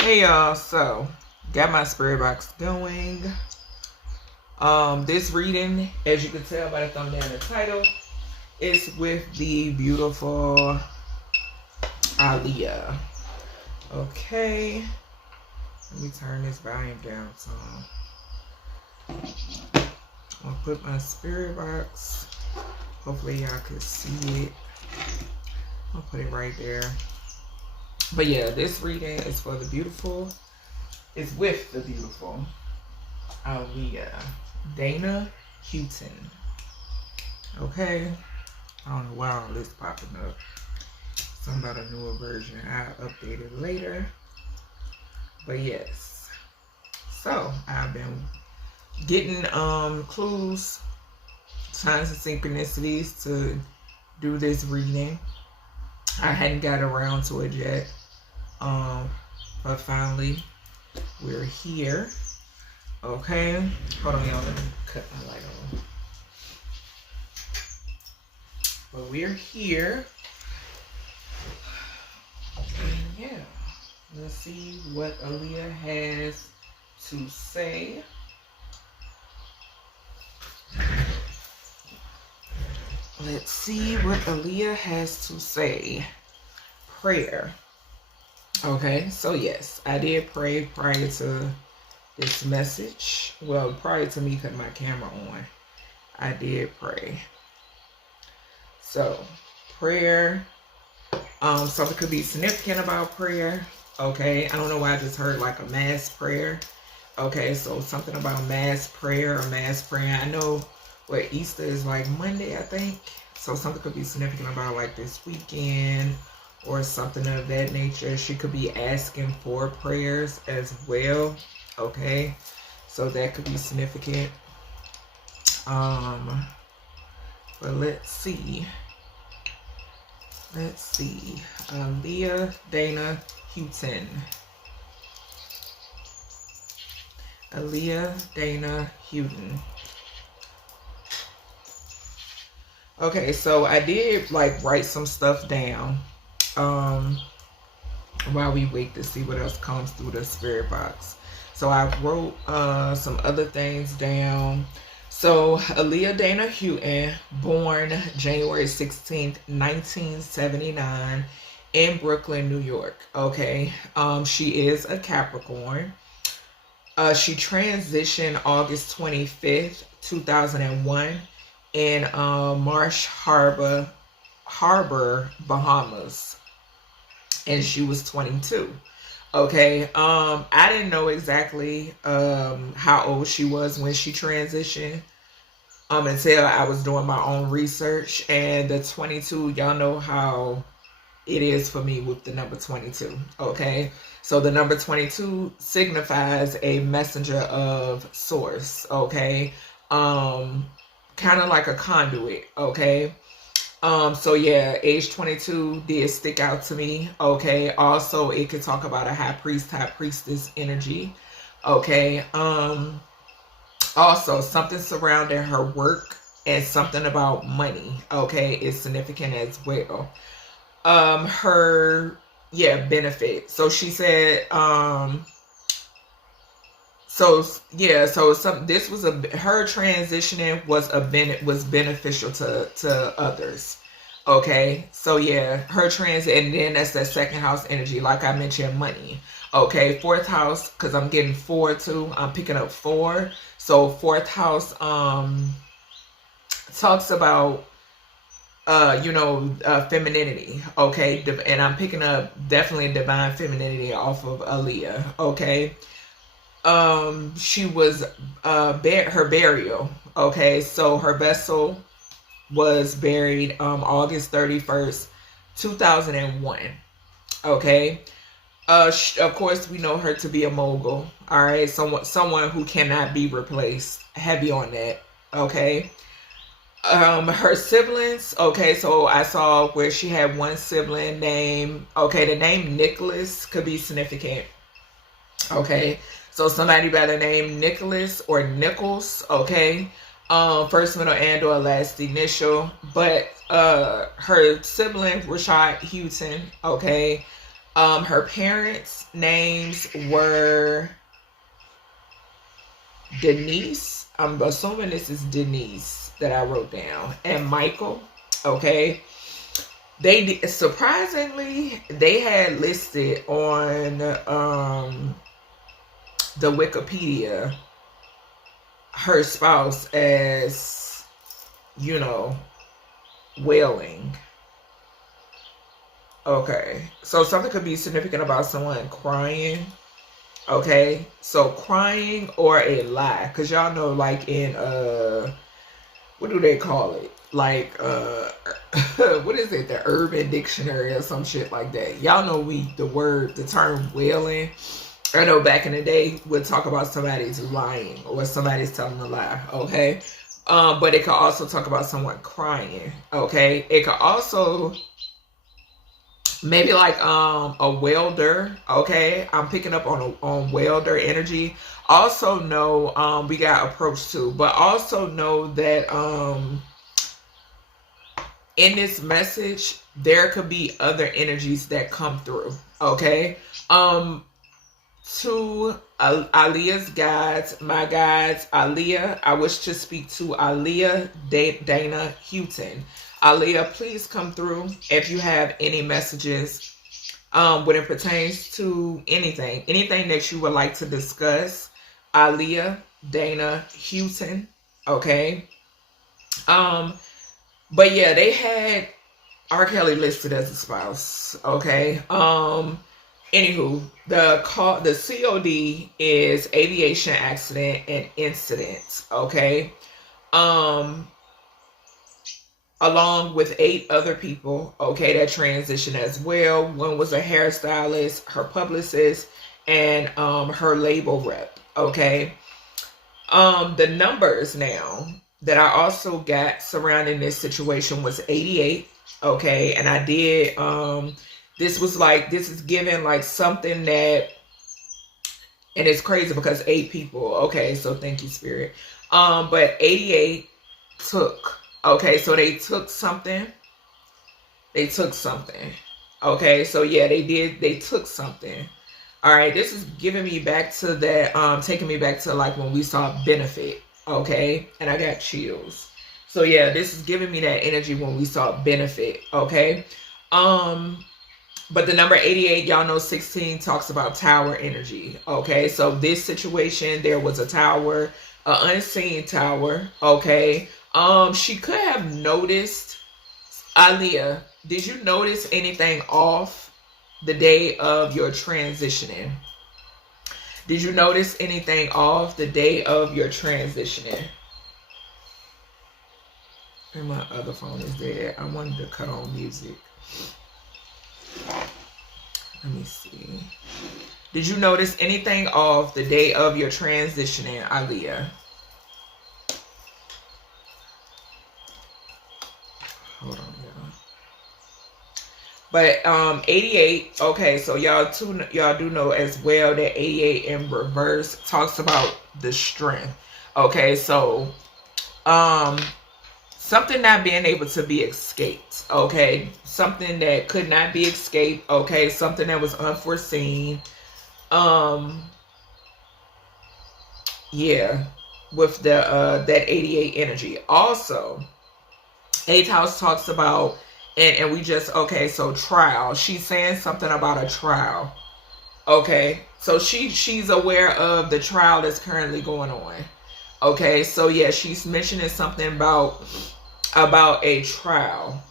Hey y'all, so got my spirit box going. This reading, as you can tell by the thumbnail and the title, is with the beautiful Aaliyah. Okay, let me turn this volume down some. I'll put my spirit box. Hopefully y'all can see it. I'll put it right there. But yeah, this reading is for the beautiful. It's with the beautiful Aaliyah. Dana Haughton. Okay. I don't know why all this popping up. Something about a newer version. I'll update it later. But yes. So I've been getting clues, signs and synchronicities to do this reading. I hadn't got around to it yet. But finally we're here. Okay. Hold on, y'all. Let me cut my light on. But we're here. And yeah. Let's see what Aaliyah has to say. Let's see what Aaliyah has to say. Prayer. Okay, so yes, I did pray prior to this message. Well, prior to me cutting my camera on, I did pray. So, prayer. Something could be significant about prayer. Okay, I don't know why I just heard like a mass prayer. Okay, so something about mass prayer or mass prayer. I know what Easter is like Monday, I think. So something could be significant about like this weekend or something of that nature. She could be asking for prayers as well. Okay, so that could be significant. But let's see. Aaliyah Dana Haughton. Aaliyah Dana Haughton. Okay, so I did like write some stuff down while we wait to see what else comes through the spirit box. So I wrote some other things down. So Aaliyah Dana Haughton, born January 16th, 1979 in Brooklyn, New York. Okay, she is a Capricorn. She transitioned August 25th, 2001 in Marsh Harbor, Bahamas, and she was 22. Okay, I didn't know exactly how old she was when she transitioned until I was doing my own research. And the 22, y'all know how it is for me with the number 22. Okay, so the number 22 signifies a messenger of source. Okay, kind of like a conduit. Okay, so yeah, age 22 did stick out to me. Okay, also it could talk about a high priest, high priestess energy. Okay, also something surrounding her work and something about money. Okay, is significant as well. Her benefit. So she said so this was her transitioning was beneficial to others. Okay, so yeah, her transit, and then that's that second house energy, like I mentioned, money. Okay, fourth house, because I'm getting 4 too. I'm picking up 4. So fourth house talks about femininity. Okay, and I'm picking up definitely divine femininity off of Aaliyah. Okay. She was her burial. Okay, so her vessel was buried August 31st, 2001. Okay, of course we know her to be a mogul. All right, someone who cannot be replaced. Heavy on that. Okay. Her siblings. Okay, so I saw where she had one sibling named. Okay, the name Nicholas could be significant. Okay, so somebody by the name Nicholas or Nichols. Okay, first, middle, and or last initial. But her sibling Rashad Haughton. Okay, Her parents' names were Denise. I'm assuming this is Denise that I wrote down, and Michael. Okay. They surprisingly they had listed on the Wikipedia her spouse as, you know, wailing. Okay, so something could be significant about someone crying. Okay, so crying or a lie, because y'all know, like in what do they call it? Like what is it? The Urban Dictionary or some shit like that. Y'all know the term wailing. I know back in the day we'd talk about somebody's lying or somebody's telling a lie. Okay, but it could also talk about someone crying. Okay, it could also maybe like a welder. Okay, I'm picking up on welder energy. Also know we got approached too, but also know that in this message there could be other energies that come through. Okay, to Aaliyah's guides, my guides, Aaliyah, I wish to speak to Aaliyah Dana Haughton. Aaliyah, please come through if you have any messages when it pertains to anything that you would like to discuss. Aaliyah Dana Haughton. Okay. But yeah, they had R. Kelly listed as a spouse. Okay. Anywho, the COD is aviation accident and incident. Okay. Along with 8 other people, okay, that transitioned as well. One was a hairstylist, her publicist, and her label rep. Okay. The numbers now that I also got surrounding this situation was 88. Okay, and I did this is given like something that, and it's crazy because 8 people. Okay, so thank you, Spirit. But 88 took. Okay, so they took something. Okay, so yeah, they took something. All right, this is giving me back to that, taking me back to like when we saw Benefit. Okay, and I got chills. So yeah, this is giving me that energy when we saw Benefit. Okay. But the number 88, y'all know 16 talks about tower energy. Okay, so this situation, there was a tower, an unseen tower. Okay. She could have noticed. Aaliyah, did you notice anything off the day of your transitioning? Did you notice anything off the day of your transitioning? And my other phone is dead. I wanted to cut on music. Let me see. Did you notice anything off the day of your transitioning, Aaliyah? Hold on, y'all. But 88, okay, so y'all do know as well that 88 in reverse talks about the strength. Okay, so something not being able to be escaped. Okay, something that could not be escaped. Okay, something that was unforeseen. Yeah, with the that 88 energy. Also, 8th house talks about, and we just, okay, so trial. She's saying something about a trial. Okay, so she's aware of the trial that's currently going on. Okay, so yeah, she's mentioning something about a trial.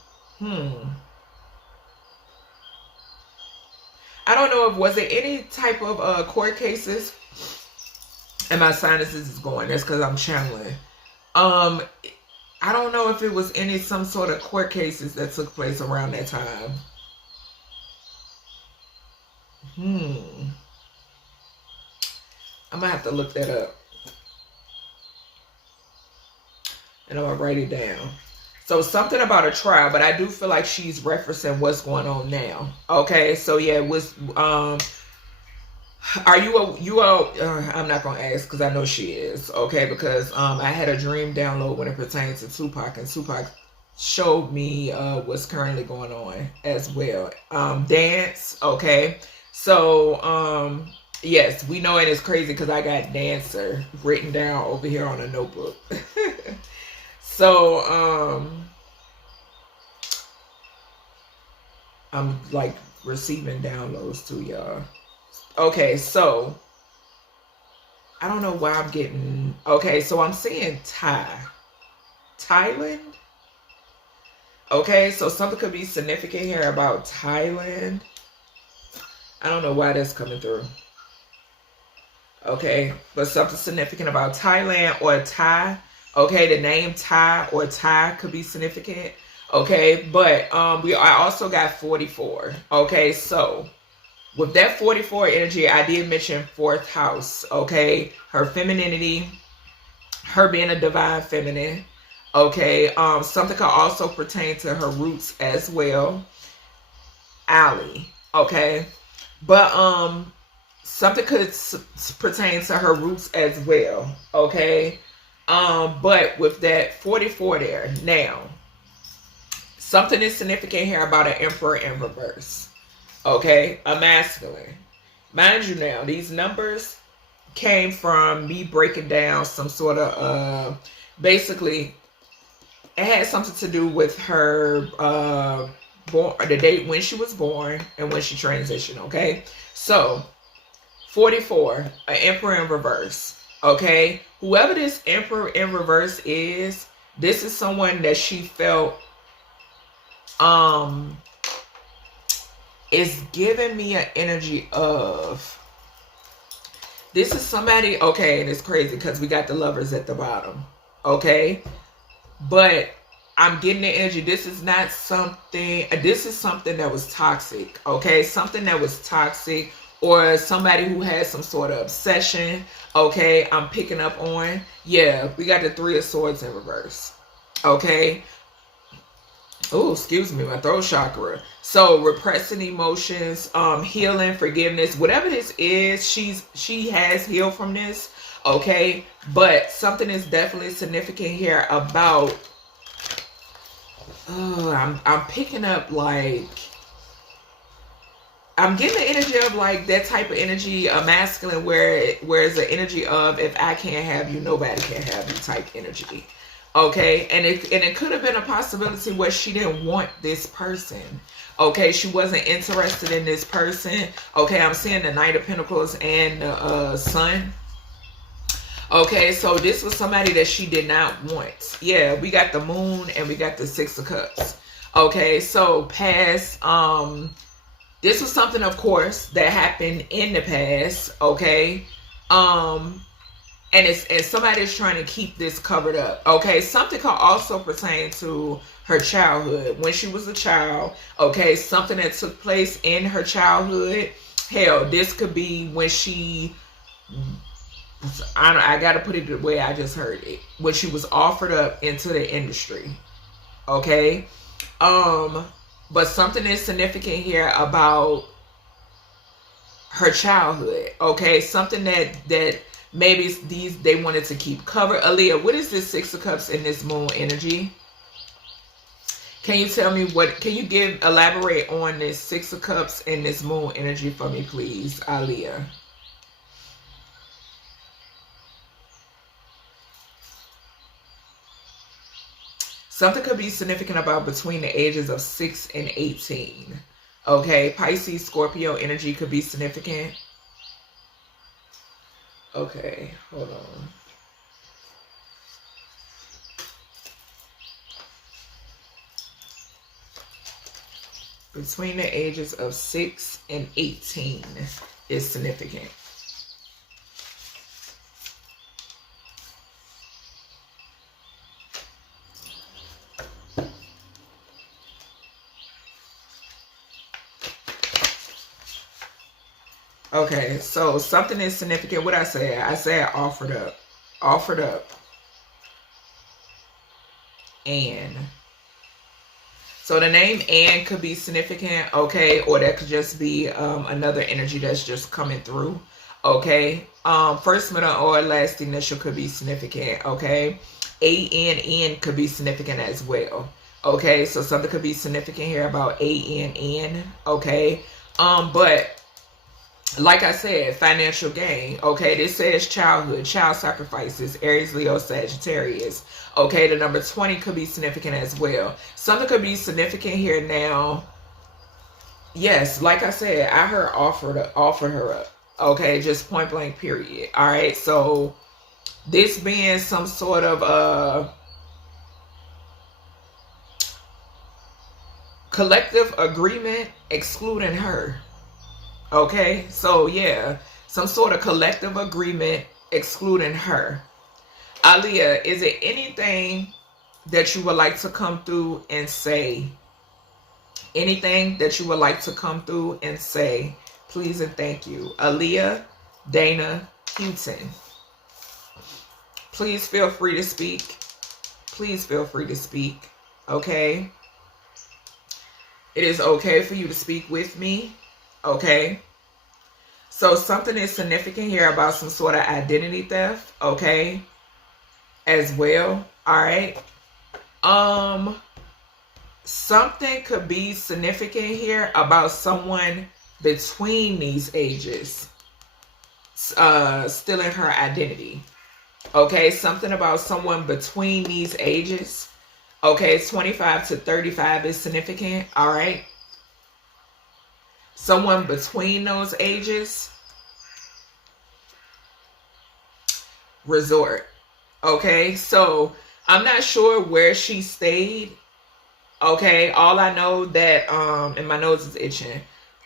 I don't know if was it any type of court cases. And my sinuses is going. That's because I'm channeling. I don't know if it was some sort of court cases that took place around that time. I'm gonna have to look that up. And I'm gonna write it down. So something about a trial, but I do feel like she's referencing what's going on now. Okay, so yeah, it was are you I'm not gonna ask because I know she is. Okay, because I had a dream download when it pertains to Tupac, and Tupac showed me what's currently going on as well. Dance, okay. So yes, we know it is crazy because I got dancer written down over here on a notebook. So I'm like receiving downloads too, y'all. Okay, so I don't know why I'm getting, okay, so I'm seeing Thailand. Okay, so something could be significant here about Thailand. I don't know why that's coming through. Okay, but something significant about Thailand or Thai. Okay, the name Thai or Thai could be significant. Okay, but I also got 44. Okay, so with that 44 energy, I did mention 4th house, okay? Her femininity, her being a divine feminine, okay? Something could also pertain to her roots as well. Aaliyah, okay? But something could pertain to her roots as well, okay? But with that 44 there, now, something is significant here about an emperor in reverse. Okay, a masculine. Mind you now, these numbers came from me breaking down some sort of, basically, it had something to do with her, the date when she was born and when she transitioned, okay? So, 44, an emperor in reverse, okay? Whoever this emperor in reverse is, this is someone that she felt, is giving me an energy of, this is somebody, okay, and it's crazy because we got the lovers at the bottom, okay, but I'm getting the energy, this is not something, this is something that was toxic, okay, something that was toxic, or somebody who has some sort of obsession, okay, I'm picking up on, yeah, we got the 3 of Swords in reverse, okay. Oh, excuse me, my throat chakra. So repressing emotions, healing, forgiveness, whatever this is, she has healed from this, okay? But something is definitely significant here about, I'm picking up like, I'm getting the energy of like that type of energy, a masculine, where it's the energy of, if I can't have you, nobody can have you type energy. Okay, and it could have been a possibility where she didn't want this person. Okay, she wasn't interested in this person. Okay, I'm seeing the Knight of Pentacles and the Sun. Okay, so this was somebody that she did not want. Yeah, we got the Moon and we got the 6 of Cups. Okay, so past, this was something, of course, that happened in the past. Okay, and somebody's trying to keep this covered up. Okay, something could also pertain to her childhood. When she was a child, okay, something that took place in her childhood. Hell, this could be when she, I gotta put it the way I just heard it. When she was offered up into the industry. Okay? But something is significant here about her childhood. Okay? Something that maybe they wanted to keep covered. Aaliyah, what is this 6 of Cups in this Moon energy? Can you tell me can you elaborate on this 6 of Cups in this Moon energy for me, please, Aaliyah? Something could be significant about between the ages of 6 and 18. Okay, Pisces, Scorpio energy could be significant. Okay, hold on. Between the ages of 6 and 18 is significant. Okay, so something is significant. What I said offered up. Offered up. And. So the name and could be significant, okay? Or that could just be another energy that's just coming through, okay? First, middle, or last initial could be significant, okay? ANN could be significant as well. Okay, so something could be significant here about ANN. Okay, but like I said, financial gain. Okay, this says childhood, child sacrifices, Aries, Leo, Sagittarius. Okay, the number 20 could be significant as well. Something could be significant here now. Yes, like I said, I heard offer her up. Okay, just point blank period. All right, so this being some sort of collective agreement excluding her. Okay, so yeah, some sort of collective agreement excluding her. Aaliyah, is it anything that you would like to come through and say? Anything that you would like to come through and say? Please and thank you. Aaliyah, Dana, Haughton. Please feel free to speak. Please feel free to speak. Okay? It is okay for you to speak with me. Okay? So something is significant here about some sort of identity theft. Okay? As well. Alright? Something could be significant here about someone between these ages stealing her identity. Okay, something about someone between these ages. Okay, 25 to 35 is significant. All right. Someone between those ages. Resort. Okay, so I'm not sure where she stayed. Okay, all I know that, and my nose is itching.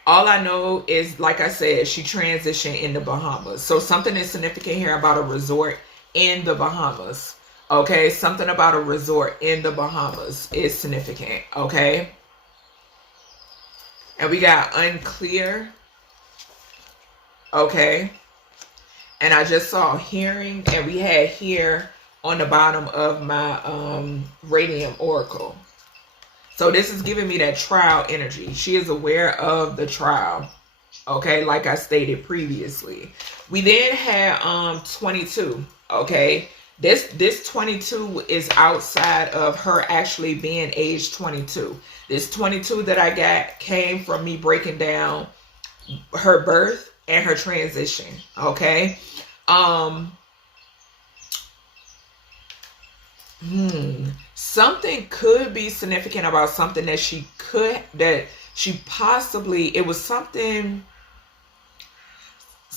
All I know is, like I said, she transitioned in the Bahamas. So something is significant here about a resort in the Bahamas. Okay, something about a resort in the Bahamas is significant. Okay. And we got unclear. Okay. And I just saw hearing, and we had here on the bottom of my radium oracle. So this is giving me that trial energy. She is aware of the trial. Okay, like I stated previously. We then had 22. Okay. This 22 is outside of her actually being age 22. This 22 that I got came from me breaking down her birth and her transition. Okay. Something could be significant about something that she possibly, it was something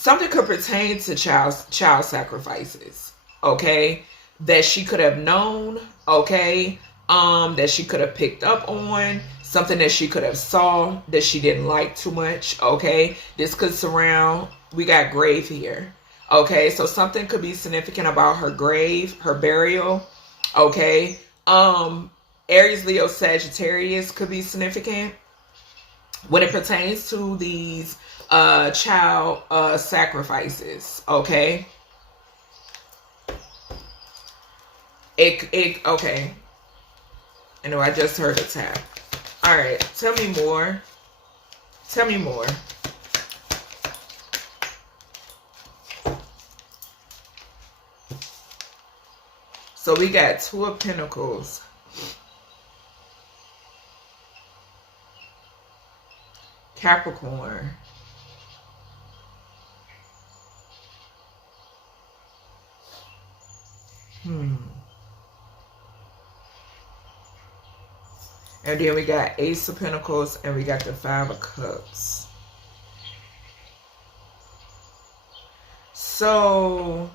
could pertain to child sacrifices. Okay, that she could have known. Okay, that she could have picked up on, something that she could have saw that she didn't like too much. Okay, this could surround, we got grave here. Okay, so something could be significant about her grave, her burial. Okay, Aries, Leo, Sagittarius could be significant when it pertains to these child sacrifices. Okay, okay. I know I just heard a tap. All right, tell me more. Tell me more. So we got Two of Pentacles. Capricorn. And then we got Ace of Pentacles and we got the Five of Cups. So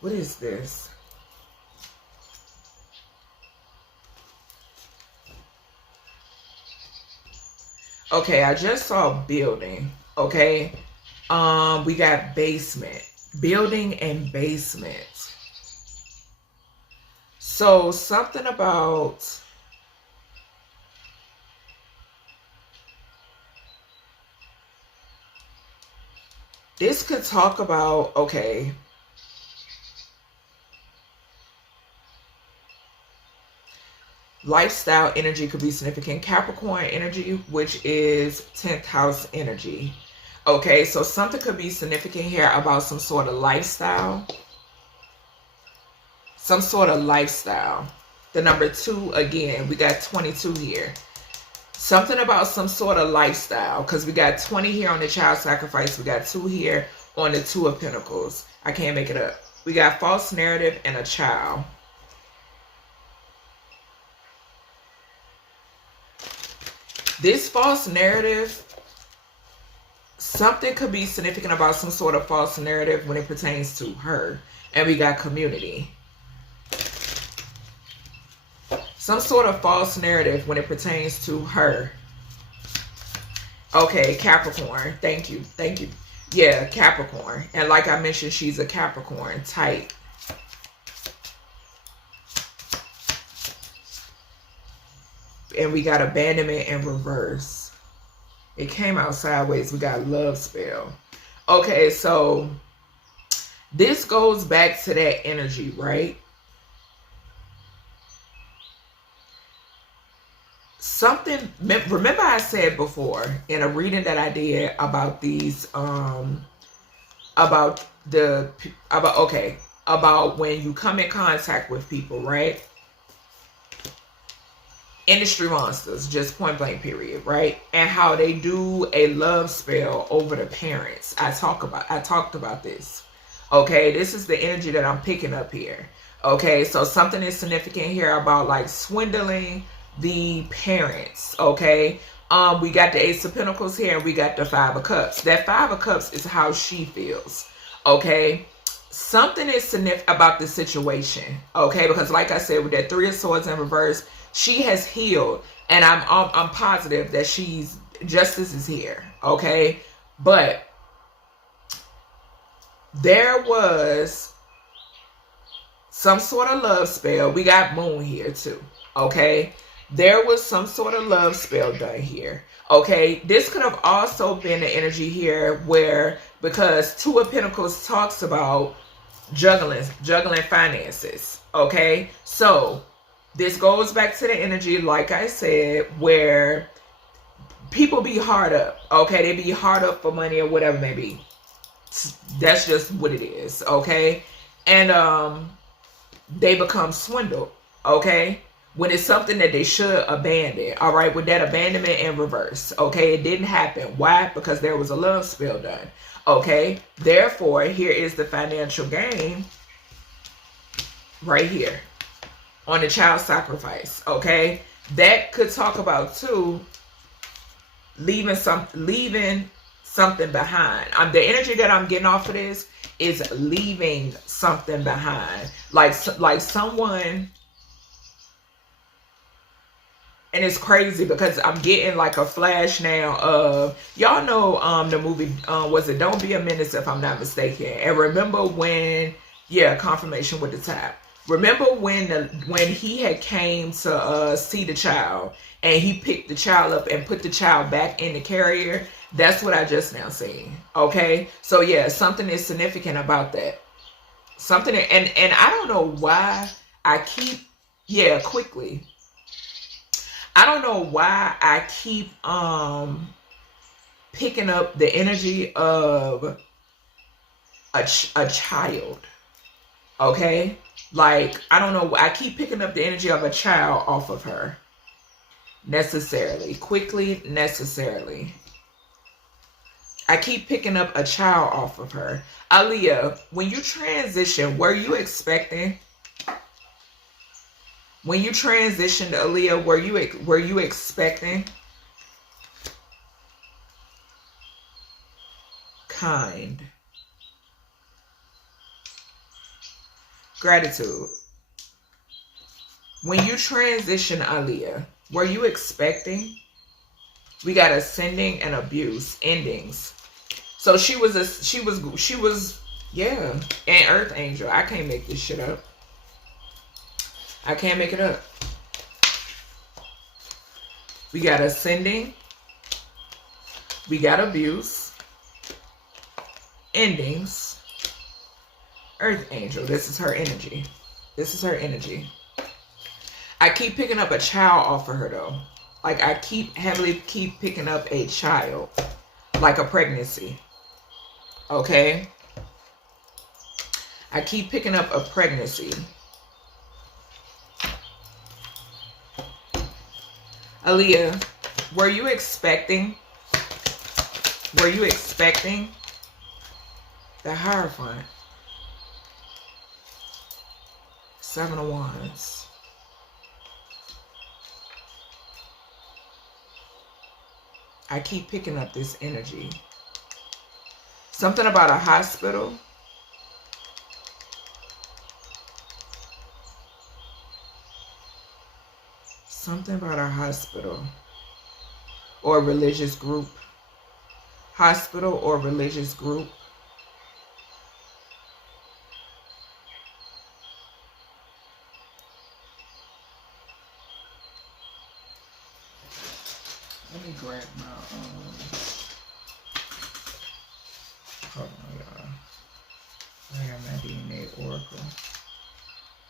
what is this? Okay, I just saw building. Okay. We got basement. Building and basement. So something about this could talk about, okay, lifestyle energy could be significant. Capricorn energy, which is 10th house energy. Okay, so something could be significant here about some sort of lifestyle. Some sort of lifestyle. The number 2, again, we got 22 here. Something about some sort of lifestyle, because we got 20 here on the child sacrifice. We got 2 here on the 2 of Pentacles. I can't make it up. We got false narrative and a child. This false narrative, something could be significant about some sort of false narrative when it pertains to her. And we got community. Some sort of false narrative when it pertains to her. Okay, Capricorn. Thank you. Thank you. Yeah, Capricorn. And like I mentioned, she's a Capricorn type. And we got abandonment in reverse. It came out sideways. We got love spell. Okay, so this goes back to that energy, right? Something, remember I said before in a reading that I did about these, about when you come in contact with people, right? Industry monsters, just point blank period, right? And how they do a love spell over the parents. I talked about this. Okay, this is the energy that I'm picking up here. Okay, so something is significant here about like swindling the parents. Okay, we got the Ace of Pentacles here, and we got the 5 of Cups. That 5 of Cups is how she feels. Okay, something is significant about this situation. Okay, because like I said, with that 3 of Swords in reverse, she has healed, and I'm positive that justice is here. Okay, but there was some sort of love spell. We got Moon here too. Okay, there was some sort of love spell done here. Okay, this could have also been the energy here where, because 2 of Pentacles talks about juggling finances. Okay, so this goes back to the energy, like I said, where people be hard up. Okay, they be hard up for money or whatever it may be. That's just what it is. Okay, and they become swindled. Okay, when it's something that they should abandon. All right, with that abandonment in reverse. Okay, it didn't happen. Why? Because there was a love spell done. Okay, therefore, here is the financial gain right here on the child sacrifice. Okay, that could talk about too leaving something behind. The energy that I'm getting off of this is leaving something behind, like someone. And it's crazy because I'm getting like a flash now of, y'all know the movie, was it Don't Be a Menace, if I'm not mistaken. And remember when, yeah, Confirmation with the Top. Remember when he had came to see the child, and he picked the child up and put the child back in the carrier? That's what I just now seen. Okay, so yeah, something is significant about that. Something, and I don't know why I keep, yeah, quickly. I don't know why I keep picking up the energy of a child. Okay, like I don't know, I keep picking up the energy of a child off of her. Necessarily, quickly, necessarily. I keep picking up a child off of her. Aaliyah, when you transition, were you expecting? When you transitioned, Aaliyah, were you expecting? Kind. Gratitude. When you transition, Aaliyah, were you expecting? We got ascending and abuse, endings. So she was, yeah, an earth angel. I can't make this shit up. I can't make it up. We got ascending. We got abuse. Endings. Earth angel. This is her energy. This is her energy. I keep picking up a child off of her though. Like I keep picking up a child. like a pregnancy. Okay? I keep picking up a pregnancy. Aaliyah, were you expecting the Hierophant? 7 of Wands. I keep picking up this energy. Something about a hospital. Something about a hospital or religious group. Hospital or religious group. Let me grab my hold on, y'all. I have my DNA oracle.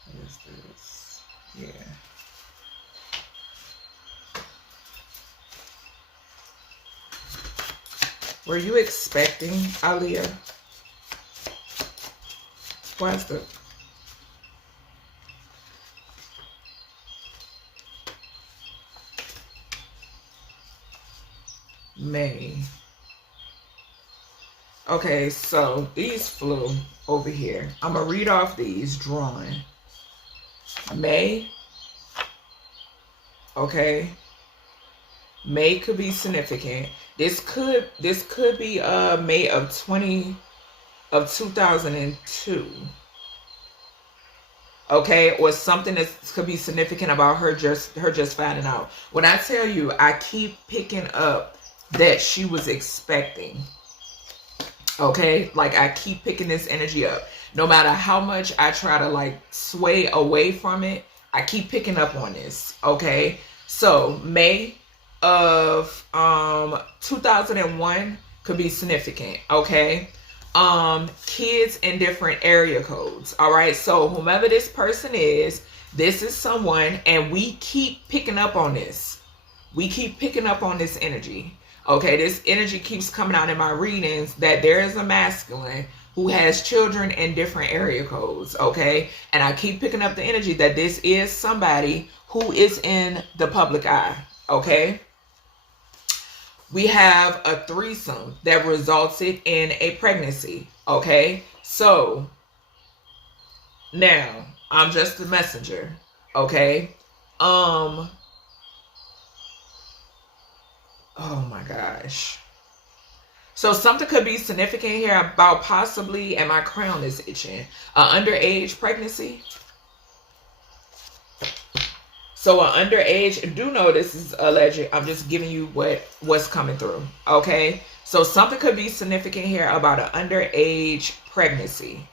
What is this? Yeah. Were you expecting, Aaliyah? Why's the... May. Okay, so these flew over here. I'm going to read off these drawing. May. Okay. May could be significant. This could be May of 2002. Okay, or something that could be significant about her just finding out. When I tell you, I keep picking up that she was expecting. Okay, like I keep picking this energy up. No matter how much I try to like sway away from it, I keep picking up on this. Okay, so May of 2001 could be significant. Okay, kids in different area codes. All right, so whomever this person is, this is someone, and we keep picking up on this. We keep picking up on this energy. Okay, this energy keeps coming out in my readings that there is a masculine who has children in different area codes. Okay, and I keep picking up the energy that this is somebody who is in the public eye. Okay, we have a threesome that resulted in a pregnancy. Okay, so now I'm just a messenger. Okay, oh my gosh. So something could be significant here about possibly, and my crown is itching, an underage pregnancy. So an underage, do know this is alleged. I'm just giving you what's coming through. Okay. So something could be significant here about an underage pregnancy.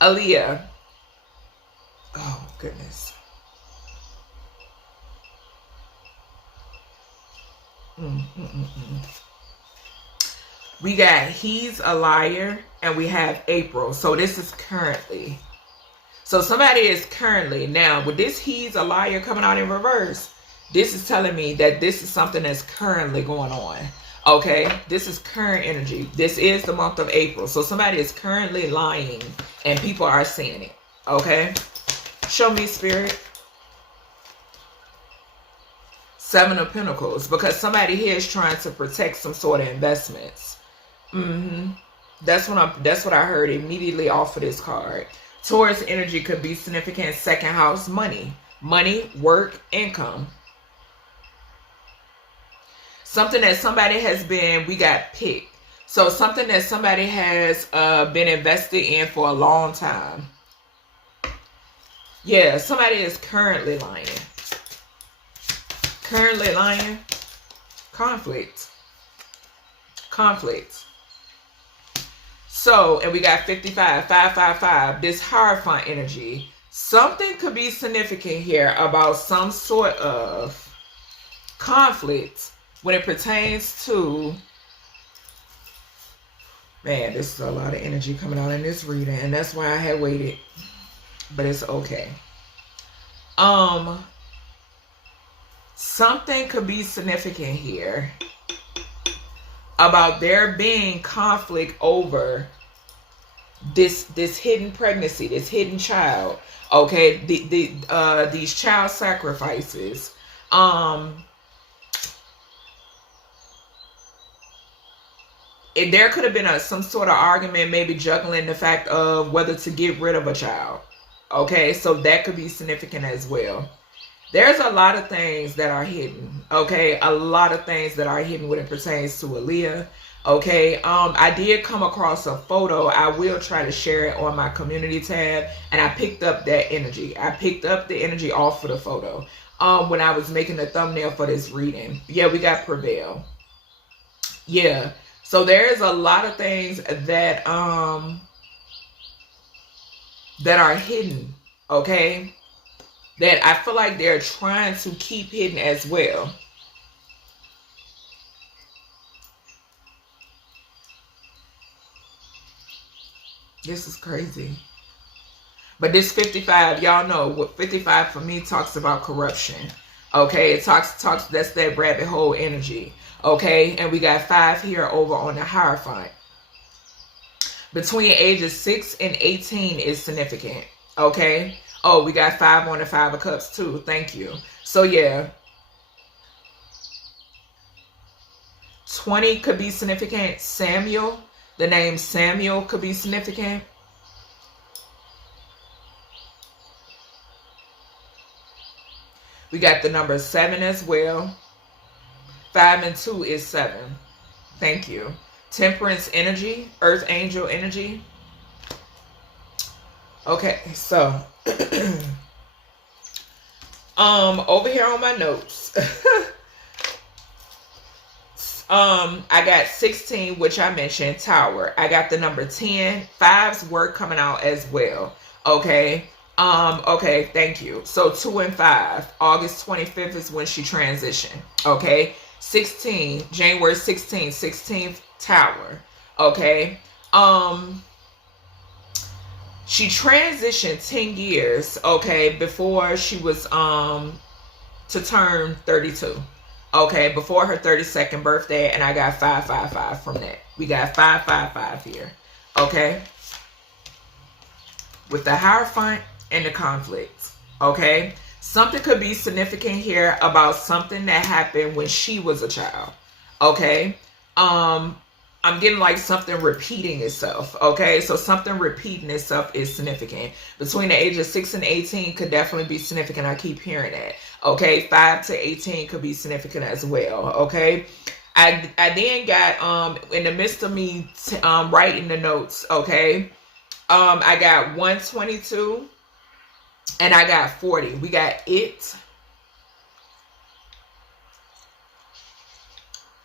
Aaliyah. Oh goodness. We got he's a liar, and we have April. So this is currently. So somebody is currently, now with this he's a liar coming out in reverse, this is telling me that this is something that's currently going on. Okay, this is current energy. This is the month of April. So somebody is currently lying and people are seeing it. Okay, show me, Spirit. 7 of Pentacles, because somebody here is trying to protect some sort of investments. That's what I heard immediately off of this card. Taurus energy could be significant. Second house, money, work, income. Something that somebody has been, we got picked. So something that somebody has been invested in for a long time. Yeah, somebody is currently lying. Currently lying. Conflict. So, and we got 55, 555, this Hierophant energy. Something could be significant here about some sort of conflict when it pertains to, man, this is a lot of energy coming out in this reading, and that's why I had waited, but it's okay. Something could be significant here about there being conflict over this hidden pregnancy, this hidden child. Okay, these child sacrifices. There could have been some sort of argument, maybe juggling the fact of whether to get rid of a child. Okay, so that could be significant as well. There's a lot of things that are hidden. Okay, a lot of things that are hidden when it pertains to Aaliyah. Okay, I did come across a photo. I will try to share it on my community tab, and I picked up that energy. I picked up the energy off of the photo when I was making the thumbnail for this reading. Yeah, we got prevail. Yeah, so there's a lot of things that that are hidden. Okay, that I feel like they're trying to keep hidden as well. This is crazy. But this 55, y'all know what 55 for me talks about corruption. Okay, it talks that's that rabbit hole energy. Okay, and we got 5 here over on the Hierophant. Between ages 6 and 18 is significant. Okay. Oh, we got 5 on the 5 of Cups too. Thank you. So yeah. 20 could be significant. Samuel. The name Samuel could be significant. We got the number 7 as well. 5 and 2 is 7. Thank you. Temperance energy. Earth angel energy. Okay, so over here on my notes. I got 16, which I mentioned, Tower. I got the number 10. 5's work coming out as well. Okay. Okay, thank you. So 2 and 5. August 25th is when she transitioned. Okay. 16, January 16th, 16th Tower. Okay. She transitioned 10 years, okay, before she was to turn 32. Okay, before her 32nd birthday, and I got 555 from that. We got 555 here. Okay. With the Hierophant and the conflict. Okay. Something could be significant here about something that happened when she was a child. Okay. I'm getting like something repeating itself. Okay. So something repeating itself is significant. Between the ages of 6 and 18 could definitely be significant. I keep hearing that. Okay. 5 to 18 could be significant as well. Okay. I then got, in the midst of me writing the notes. Okay. I got 122 and I got 40. We got it.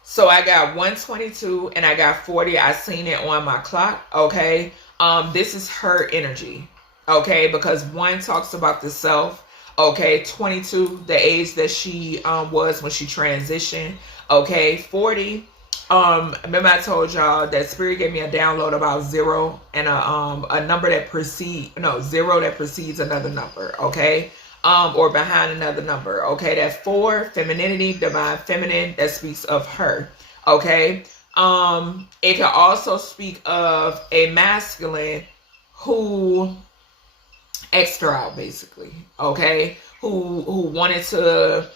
So I got 122 and I got 40. I seen it on my clock. Okay. This is her energy. Okay. Because 1 talks about the self. Okay. 22, the age that she was when she transitioned. Okay. 40. Remember I told y'all that Spirit gave me a download about 0 and a number that precedes, no, 0 that precedes another number. Okay. Or behind another number. Okay, that 4, femininity, divine feminine, that speaks of her. Okay. It can also speak of a masculine who X'd her out, basically. Okay. Who wanted to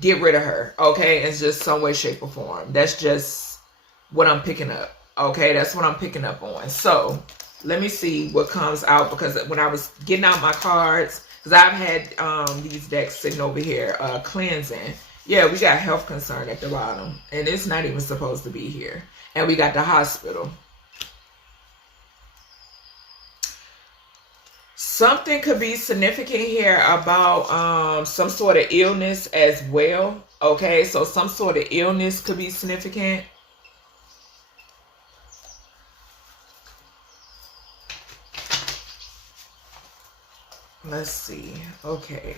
get rid of her. Okay, in just some way, shape, or form. That's just what I'm picking up. Okay, that's what I'm picking up on. So let me see what comes out, because when I was getting out my cards, because I've had these decks sitting over here, cleansing. Yeah, we got health concern at the bottom. And it's not even supposed to be here. And we got the hospital. Something could be significant here about some sort of illness as well. Okay, so some sort of illness could be significant. Let's see. Okay.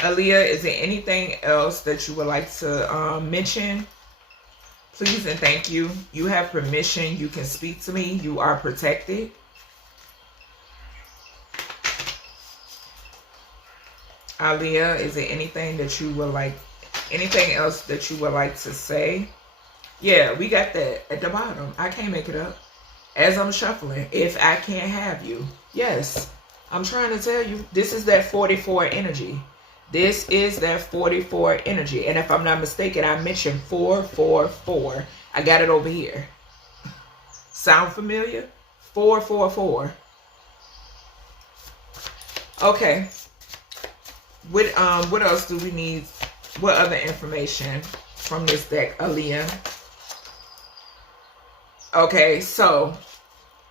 Aaliyah, is there anything else that you would like to mention? Please and thank you. You have permission. You can speak to me. You are protected. Aaliyah, is there anything that you would like, anything else that you would like to say? Yeah, we got that at the bottom. I can't make it up. As I'm shuffling, if I can't have you. Yes, I'm trying to tell you, this is that 44 energy. This is that 44 energy. And if I'm not mistaken, I mentioned 444. I got it over here. Sound familiar? 444. Okay. What else do we need? What other information from this deck, Aaliyah? Okay, so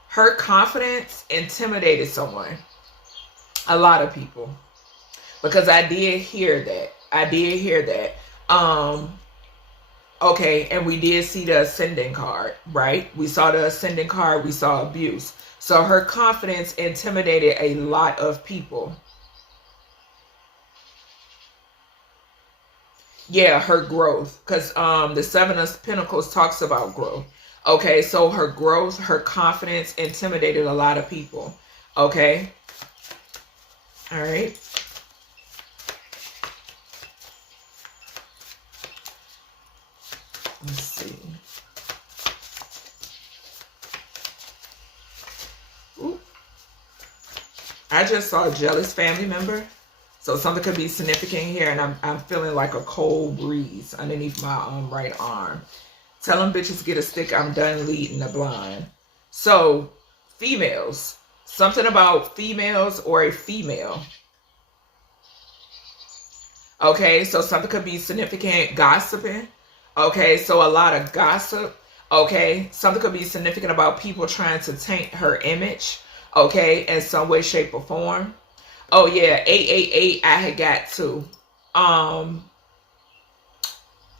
her confidence intimidated someone. A lot of people. Because I did hear that. I did hear that. Okay, and we did see the ascending card, right? We saw the ascending card. We saw abuse. So her confidence intimidated a lot of people. Yeah, her growth. Because the Seven of Pentacles talks about growth. Okay, so her growth, her confidence intimidated a lot of people. Okay. All right. Let's see. Ooh. I just saw a jealous family member. So something could be significant here, and I'm feeling like a cold breeze underneath my right arm. Tell them bitches get a stick. I'm done leading the blind. So females, something about females or a female. Okay, so something could be significant gossiping. Okay, so a lot of gossip. Okay, something could be significant about people trying to taint her image. Okay, in some way, shape, or form. Oh yeah, 888. I had got to.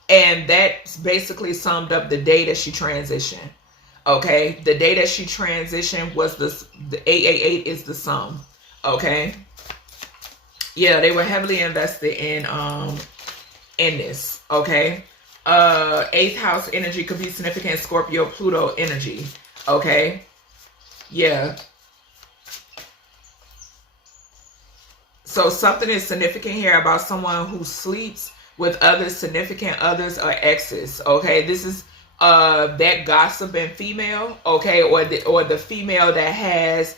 And that basically summed up the day that she transitioned. Okay, the day that she transitioned was the 888 is the sum. Okay. Yeah, they were heavily invested in this. Okay. 8th house energy could be significant Scorpio, Pluto energy. Okay. Yeah. So something is significant here about someone who sleeps with other significant others or exes. Okay. This is that gossiping female. Okay. Or the female that has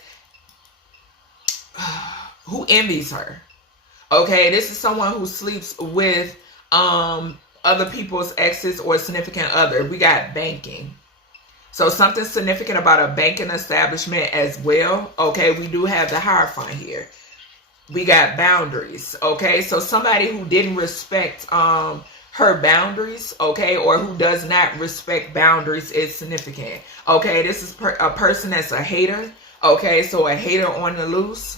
who envies her. Okay. This is someone who sleeps with other people's exes or significant other. We got banking. So something significant about a banking establishment as well. Okay, we do have the Hierophant here. We got boundaries. Okay, so somebody who didn't respect her boundaries, okay, or who does not respect boundaries is significant. Okay, this is a person that's a hater. Okay, so a hater on the loose.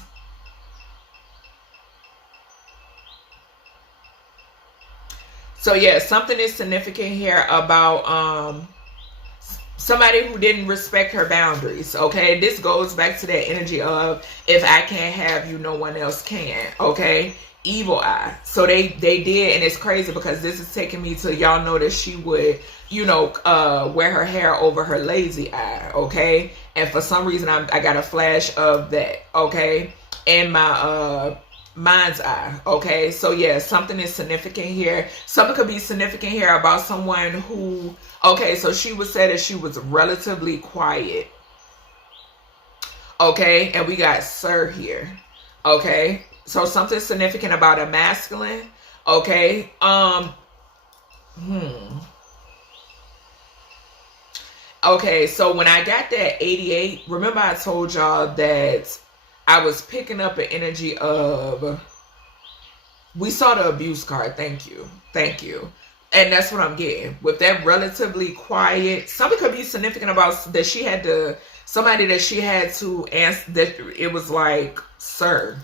So yeah, something is significant here about somebody who didn't respect her boundaries. Okay, this goes back to that energy of if I can't have you, no one else can. Okay, evil eye. So they did, and it's crazy because this is taking me to, y'all know that she would, you know, wear her hair over her lazy eye. Okay, and for some reason I got a flash of that. Okay, in my mind's eye. Okay, so yeah, something is significant here. Something could be significant here about someone who, okay, so she would say that she was relatively quiet. Okay, and we got sir here. Okay, so something significant about a masculine. Okay, okay, so when I got that 88, remember I told y'all that I was picking up an energy of, we saw the abuse card. Thank you. Thank you. And that's what I'm getting. With that relatively quiet, something could be significant about that she had to, somebody that she had to answer, that it was like, sir.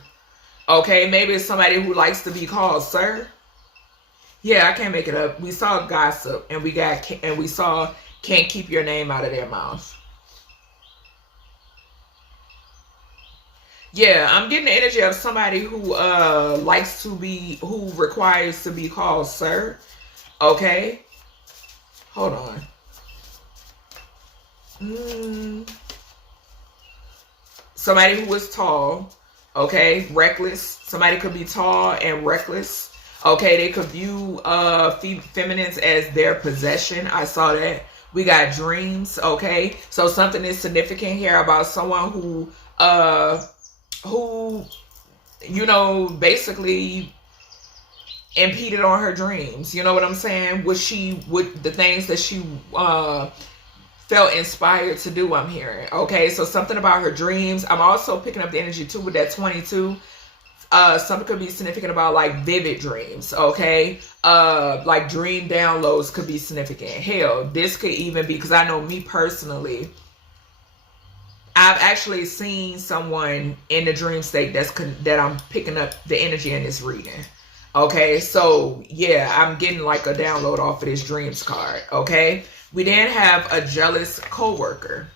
Okay, maybe it's somebody who likes to be called sir. Yeah, I can't make it up. We saw gossip, and we saw can't keep your name out of their mouth. Yeah, I'm getting the energy of somebody who likes to be, who requires to be called sir. Okay. Hold on. Somebody who is tall. Okay. Reckless. Somebody could be tall and reckless. Okay, they could view feminines as their possession. I saw that. We got dreams. Okay, so something is significant here about someone who you know, basically impeded on her dreams. You know what I'm saying? Would the things that she felt inspired to do, I'm hearing. Okay, so something about her dreams. I'm also picking up the energy too with that 22. Something could be significant about like vivid dreams. Okay, like dream downloads could be significant. Hell, this could even be, because I know me personally, I've actually seen someone in the dream state that I'm picking up the energy in this reading. Okay, so yeah, I'm getting like a download off of this dreams card. Okay, we then have a jealous coworker.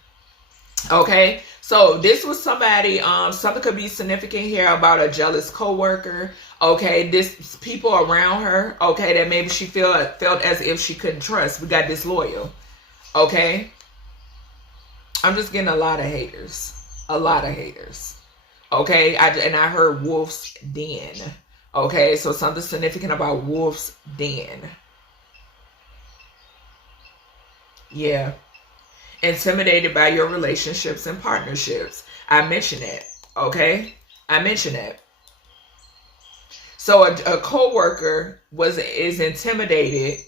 Okay, so this was somebody, something could be significant here about a jealous coworker. Okay, this people around her, okay, that maybe she felt as if she couldn't trust. We got disloyal. Okay, I'm just getting a lot of haters. A lot of haters. Okay, I heard wolf's den. Okay, so something significant about wolf's den. Yeah. Intimidated by your relationships and partnerships. I mentioned that. Okay, I mentioned that. So a co-worker is intimidated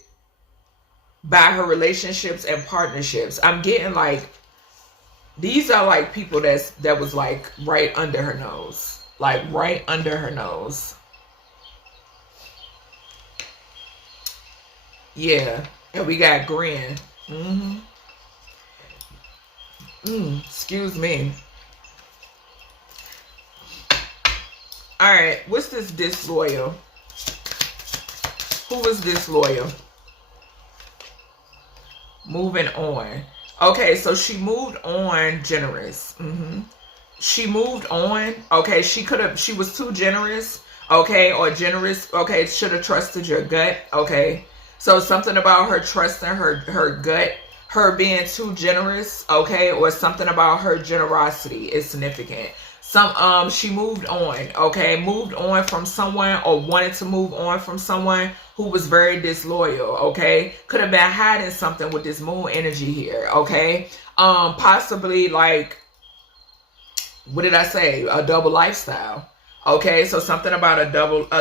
by her relationships and partnerships. I'm getting like, these are like people that was like right under her nose. Like right under her nose. Yeah. And we got grin. Excuse me. All right. What's this disloyal? Who was disloyal? Moving on. Okay, so she moved on generous. She moved on. Okay, she was too generous. Okay, or generous. Okay, should have trusted your gut. Okay, so something about her trusting her gut, her being too generous. Okay, or something about her generosity is significant. She moved on. Okay, moved on from someone, or wanted to move on from someone who was very disloyal. Okay, could have been hiding something with this moon energy here. Okay, possibly like, what did I say? A double lifestyle. Okay, so something about a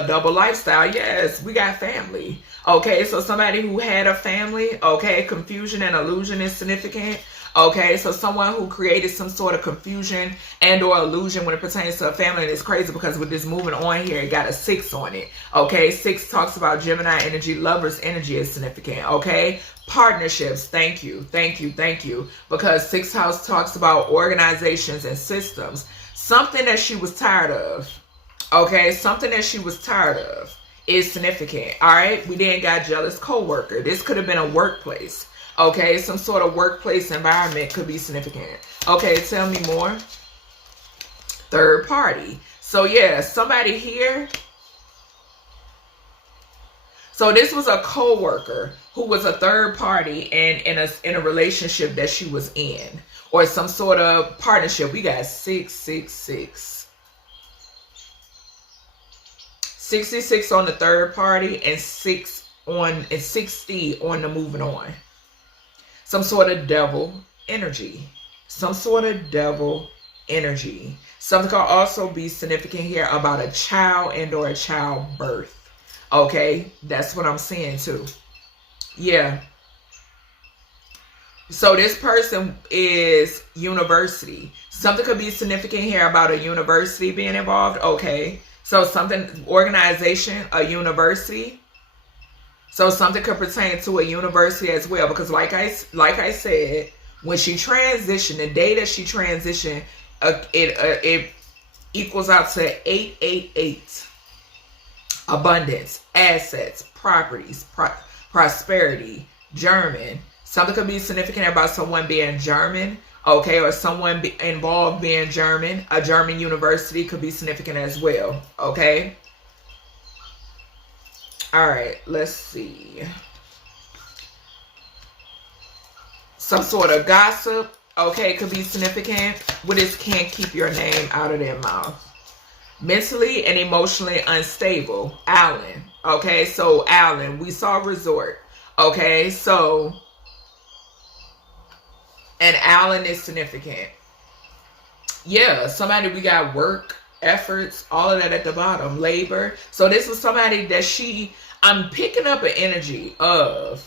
double lifestyle. Yes, we got family. Okay, so somebody who had a family. Okay, confusion and illusion is significant. Okay, so someone who created some sort of confusion and or illusion when it pertains to a family. And it's crazy because with this moving on here, it got a 6 on it. Okay, 6 talks about Gemini energy. Lover's energy is significant. Okay, partnerships. Thank you, thank you, thank you. Because 6th house talks about organizations and systems. Something that she was tired of. Okay, something that she was tired of is significant. All right, we then got jealous coworker. This could have been a workplace. Okay, some sort of workplace environment could be significant. Okay, tell me more. Third party. So yeah, somebody here. So this was a co-worker who was a third party and in a relationship that she was in, or some sort of partnership. We got 666. 66 on the third party and 60 on the moving on. Some sort of devil energy. Some sort of devil energy. Something could also be significant here about a child and or a childbirth. Okay, that's what I'm seeing too. Yeah. So this person is university. Something could be significant here about a university being involved. Okay. So something, organization, a university. So something could pertain to a university as well, because like I said, when she transitioned, the day that she transitioned, it equals out to 888. Abundance, assets, properties, prosperity, German. Something could be significant about someone being German, okay, or someone involved being German. A German university could be significant as well, okay. All right, let's see. Some sort of gossip, okay, could be significant. What is can't keep your name out of their mouth? Mentally and emotionally unstable, Alan. Okay, so Alan, we saw resort. Okay, so, and Alan is significant. Yeah, somebody, we got work, efforts, all of that at the bottom, labor. So this was somebody that I'm picking up an energy of,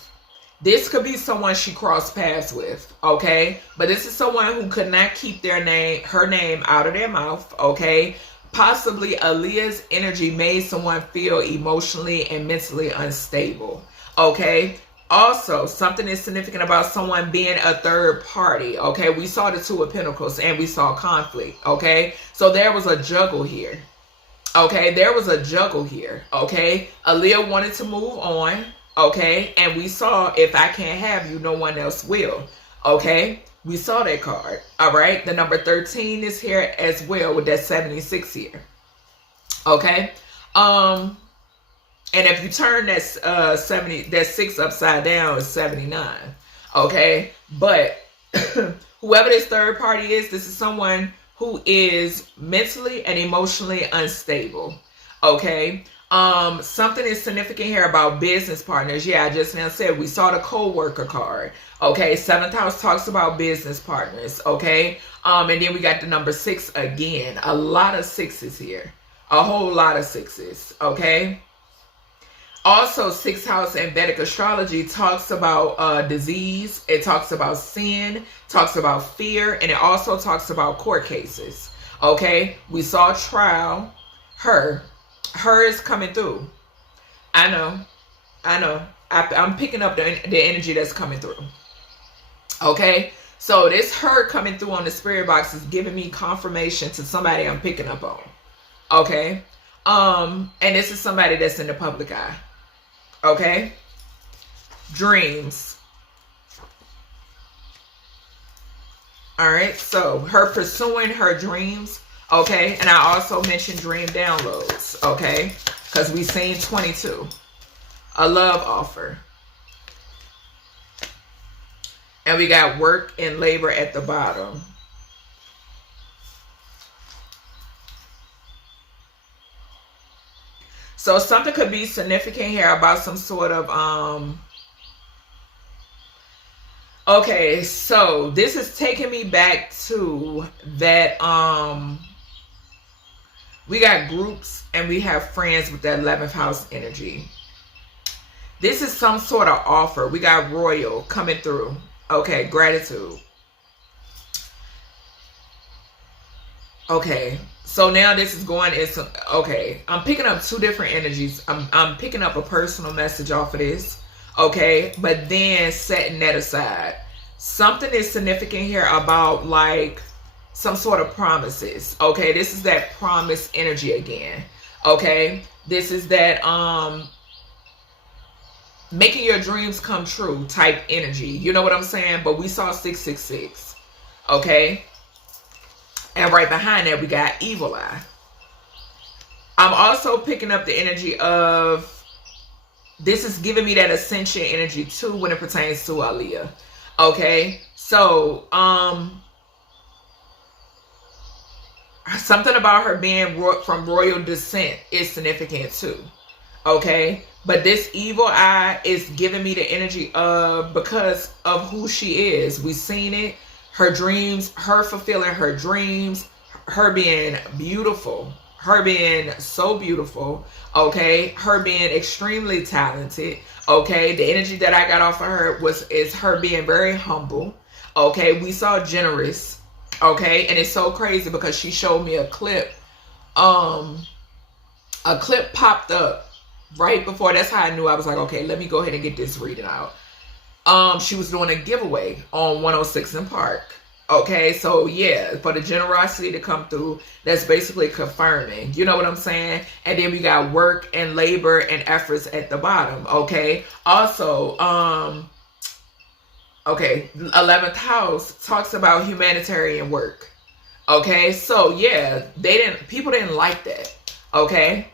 this could be someone she crossed paths with, okay? But this is someone who could not keep her name out of their mouth, okay? Possibly Aaliyah's energy made someone feel emotionally and mentally unstable, okay? Also, something is significant about someone being a third party, okay? We saw the Two of Pentacles and we saw conflict, okay? So there was a juggle here, okay? There was a juggle here, okay? Aaliyah wanted to move on, okay? And we saw, if I can't have you, no one else will, okay? We saw that card, all right? The number 13 is here as well with that 76 here, okay? And if you turn that 6 upside down, is 79. Okay, but whoever this third party is, this is someone who is mentally and emotionally unstable. Okay, something is significant here about business partners. Yeah, I just now said we saw the co-worker card. Okay, 7th house talks about business partners. Okay, and then we got the number 6 again. A lot of 6s here, a whole lot of 6s. Okay. Also, 6th house in Vedic astrology talks about disease. It talks about sin, talks about fear, and it also talks about court cases. Okay, we saw trial. Her is coming through. I know. I'm picking up the energy that's coming through. Okay, so this her coming through on the spirit box is giving me confirmation to somebody I'm picking up on. Okay, and this is somebody that's in the public eye. Okay, dreams. All right, so her pursuing her dreams. Okay, and I also mentioned dream downloads. Okay, because we seen 22, a love offer, and we got work and labor at the bottom. So something could be significant here about some sort of, okay, so this is taking me back to that, we got groups and we have friends with that 11th house energy. This is some sort of offer. We got royal coming through. Okay, gratitude. Okay. So now this is going into, okay, I'm picking up 2 different energies. I'm picking up a personal message off of this, okay, but then setting that aside. Something is significant here about like some sort of promises, okay? This is that promise energy again, okay? This is that making your dreams come true type energy. You know what I'm saying? But we saw 666, okay? And right behind that, we got evil eye. I'm also picking up the energy of, this is giving me that ascension energy too when it pertains to Aaliyah. Okay, so something about her being from royal descent is significant too. Okay, but this evil eye is giving me the energy of, because of who she is. We've seen it. Her dreams, her fulfilling her dreams, her being beautiful, her being so beautiful, okay, her being extremely talented, okay. The energy that I got off of her is her being very humble, okay. We saw generous, okay, and it's so crazy because she showed me a clip popped up right before. That's how I knew. I was like, okay, let me go ahead and get this reading out. She was doing a giveaway on 106 in Park. Okay, so yeah, for the generosity to come through, that's basically confirming. You know what I'm saying? And then we got work and labor and efforts at the bottom. Okay. Also, okay, 11th house talks about humanitarian work. Okay, so yeah, people didn't like that. Okay.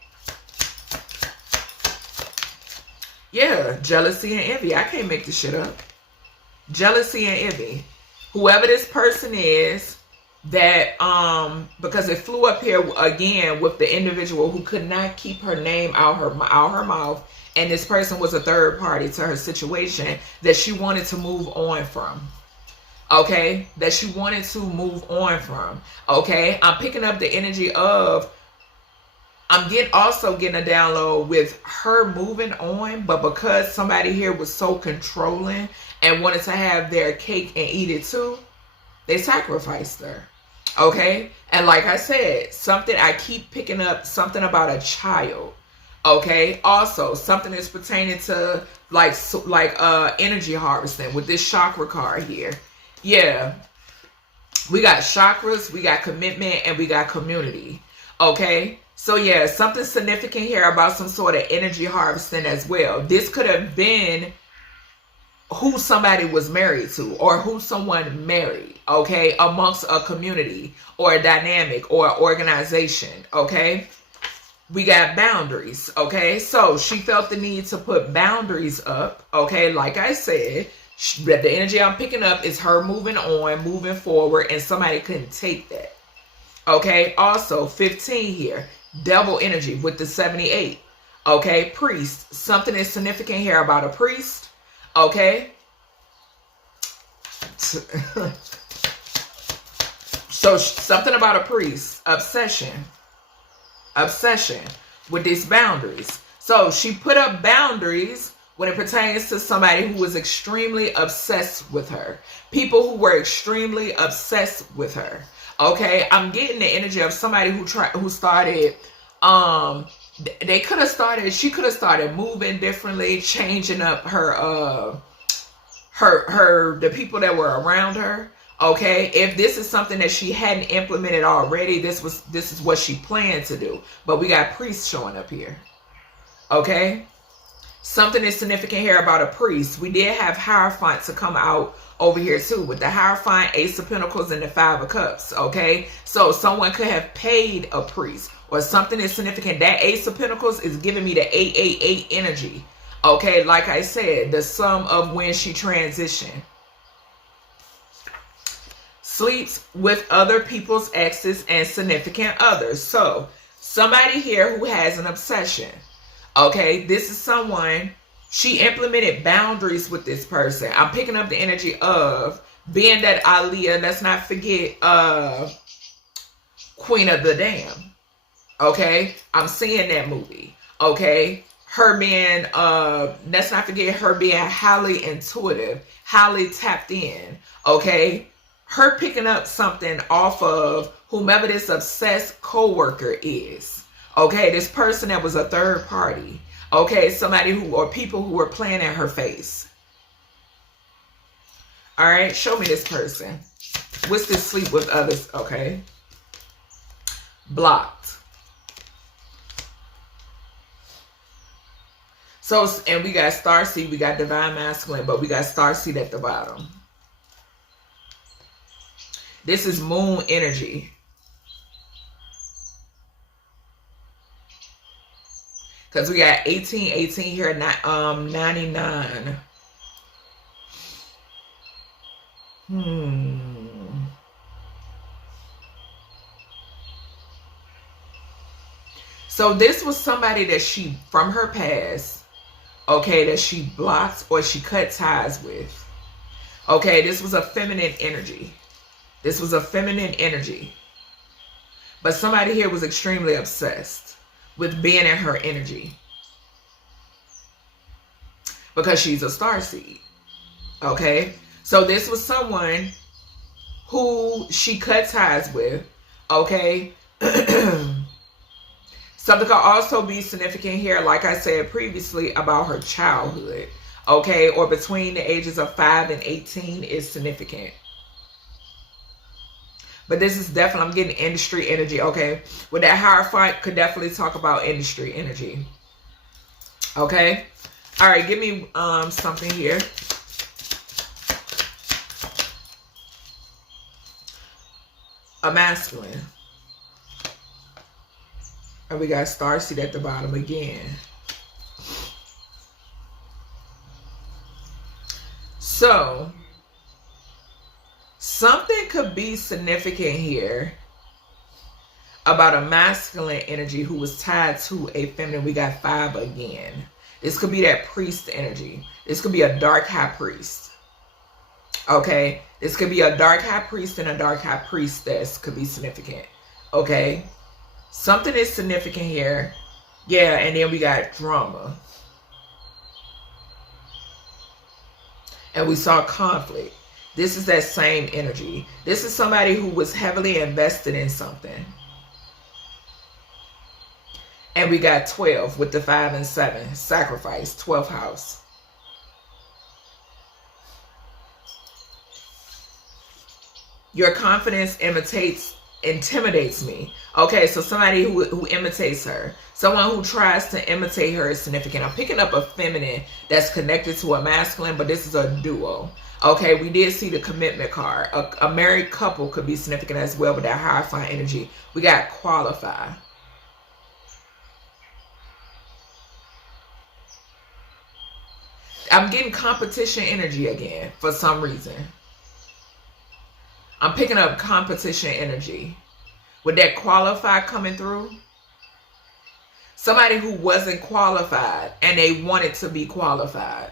Yeah, jealousy and envy. I can't make this shit up. Jealousy and envy. Whoever this person is, that because it flew up here again with the individual who could not keep her name out her mouth, and this person was a third party to her situation that she wanted to move on from. Okay, that she wanted to move on from. Okay, I'm picking up the energy of, I'm also getting a download with her moving on, but because somebody here was so controlling and wanted to have their cake and eat it too, they sacrificed her. Okay, and like I said, something I keep picking up, something about a child. Okay, also something that's pertaining to like energy harvesting with this chakra card here. Yeah, we got chakras, we got commitment, and we got community. Okay, so yeah, something significant here about some sort of energy harvesting as well. This could have been who somebody was married to, or who someone married, okay, amongst a community or a dynamic or an organization. Okay, we got boundaries. Okay, so she felt the need to put boundaries up. Okay, like I said, the energy I'm picking up is her moving on, moving forward, and somebody couldn't take that. Okay, also 15 here, devil energy with the 78. Okay, priest, something is significant here about a priest. Okay, so something about a priest, obsession with these boundaries. So she put up boundaries when it pertains to somebody who was extremely obsessed with her. People who were extremely obsessed with her. Okay, I'm getting the energy of somebody who started, she could have started moving differently, changing up the people that were around her. Okay, if this is something that she hadn't implemented already, this is what she planned to do. But we got priests showing up here. Okay, something is significant here about a priest. We did have Hierophant to come out over here too, with the Hierophant, Ace of Pentacles, and the Five of Cups. Okay, so someone could have paid a priest, or something is significant. That Ace of Pentacles is giving me the 888 energy. Okay, like I said, the sum of when she transitioned. Sleeps with other people's exes and significant others. So somebody here who has an obsession. Okay, this is someone, she implemented boundaries with this person. I'm picking up the energy of being that Aaliyah, let's not forget Queen of the Dam. Okay, I'm seeing that movie. Okay, her being, let's not forget her being highly intuitive, highly tapped in. Okay, her picking up something off of whomever this obsessed co-worker is. Okay, this person that was a third party. Okay, somebody or people who were playing in her face. All right, show me this person. What's this sleep with others? Okay. Blocked. So, and we got Starseed, we got Divine Masculine, but we got Starseed at the bottom. This is moon energy. Because we got 18 here, 99. So this was somebody that she, from her past, okay, that she blocked or she cut ties with. Okay, this was a feminine energy. This was a feminine energy. But somebody here was extremely obsessed with being in her energy. Because she's a starseed. Okay? So this was someone who she cut ties with. Okay? Something could also be significant here, like I said previously, about her childhood. Okay? Or between the ages of 5 and 18 is significant. But this is definitely, I'm getting industry energy, okay? With that Hierophant, could definitely talk about industry energy. Okay? All right, give me something here. A masculine. And we got Starseed at the bottom again. So Something could be significant here about a masculine energy who was tied to a feminine. We got 5 again. This could be that priest energy. This could be a dark high priest. Okay? This could be a dark high priest and a dark high priestess could be significant. Okay? Something is significant here. Yeah, and then we got drama. And we saw conflict. This is that same energy. This is somebody who was heavily invested in something. And we got 12 with the 5 and 7. Sacrifice, 12th house. Your confidence intimidates me. Okay, so somebody who imitates her. Someone who tries to imitate her is significant. I'm picking up a feminine that's connected to a masculine, but this is a duo. Okay, we did see the commitment card. A married couple could be significant as well with that high-flying energy. We got qualify. I'm getting competition energy again for some reason. I'm picking up competition energy. With that qualify coming through. Somebody who wasn't qualified and they wanted to be qualified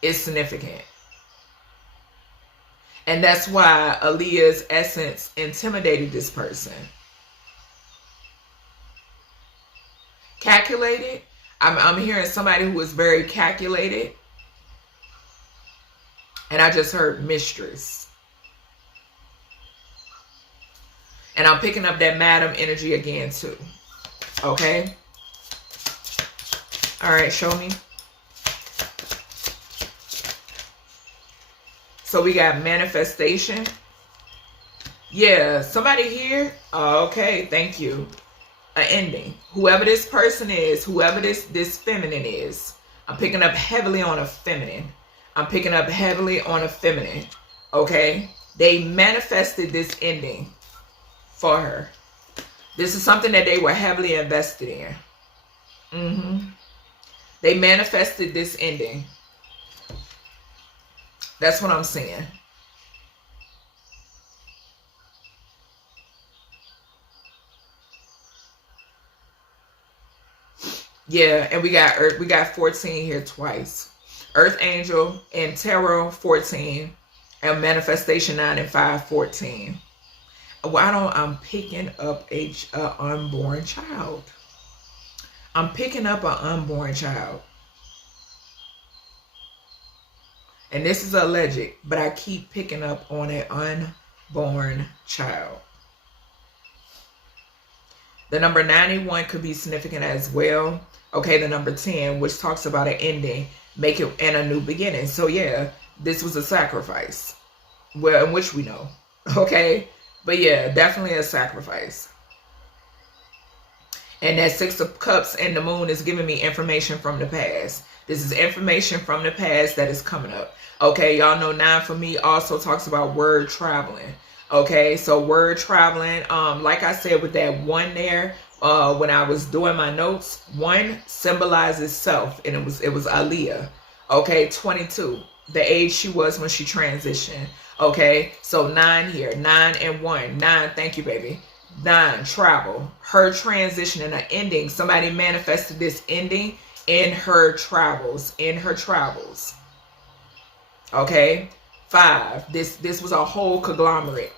is significant. And that's why Aaliyah's essence intimidated this person. Calculated. I'm hearing somebody who is very calculated. And I just heard mistress. And I'm picking up that madam energy again too. Okay. All right, show me. So we got manifestation. Yeah, somebody here. Okay, thank you. An ending. Whoever this person is, whoever this feminine is. I'm picking up heavily on a feminine. I'm picking up heavily on a feminine. Okay. They manifested this ending for her. This is something that they were heavily invested in. They manifested this ending. That's what I'm saying. Yeah, and we got Earth. We got 14 here twice. Earth Angel and Tarot 14 and Manifestation 9 and 5 14. I'm picking up a unborn child. I'm picking up an unborn child. And this is alleged, but I keep picking up on an unborn child. The number 91 could be significant as well. Okay, the number 10, which talks about an ending, make it and a new beginning. So yeah, this was a sacrifice. Well, in which we know. Okay, but yeah, definitely a sacrifice. And that 6 of Cups and the moon is giving me information from the past. This is information from the past that is coming up. Okay, y'all know 9 for me also talks about word traveling. Okay, so word traveling, like I said with that 1 there, when I was doing my notes, 1 symbolizes self, and it was Aaliyah. Okay, 22, the age she was when she transitioned. Okay, so 9 here, 9 and 1, 9, thank you, baby. 9, travel, her transition and an ending. Somebody manifested this ending in her travels, Okay, 5, this was a whole conglomerate.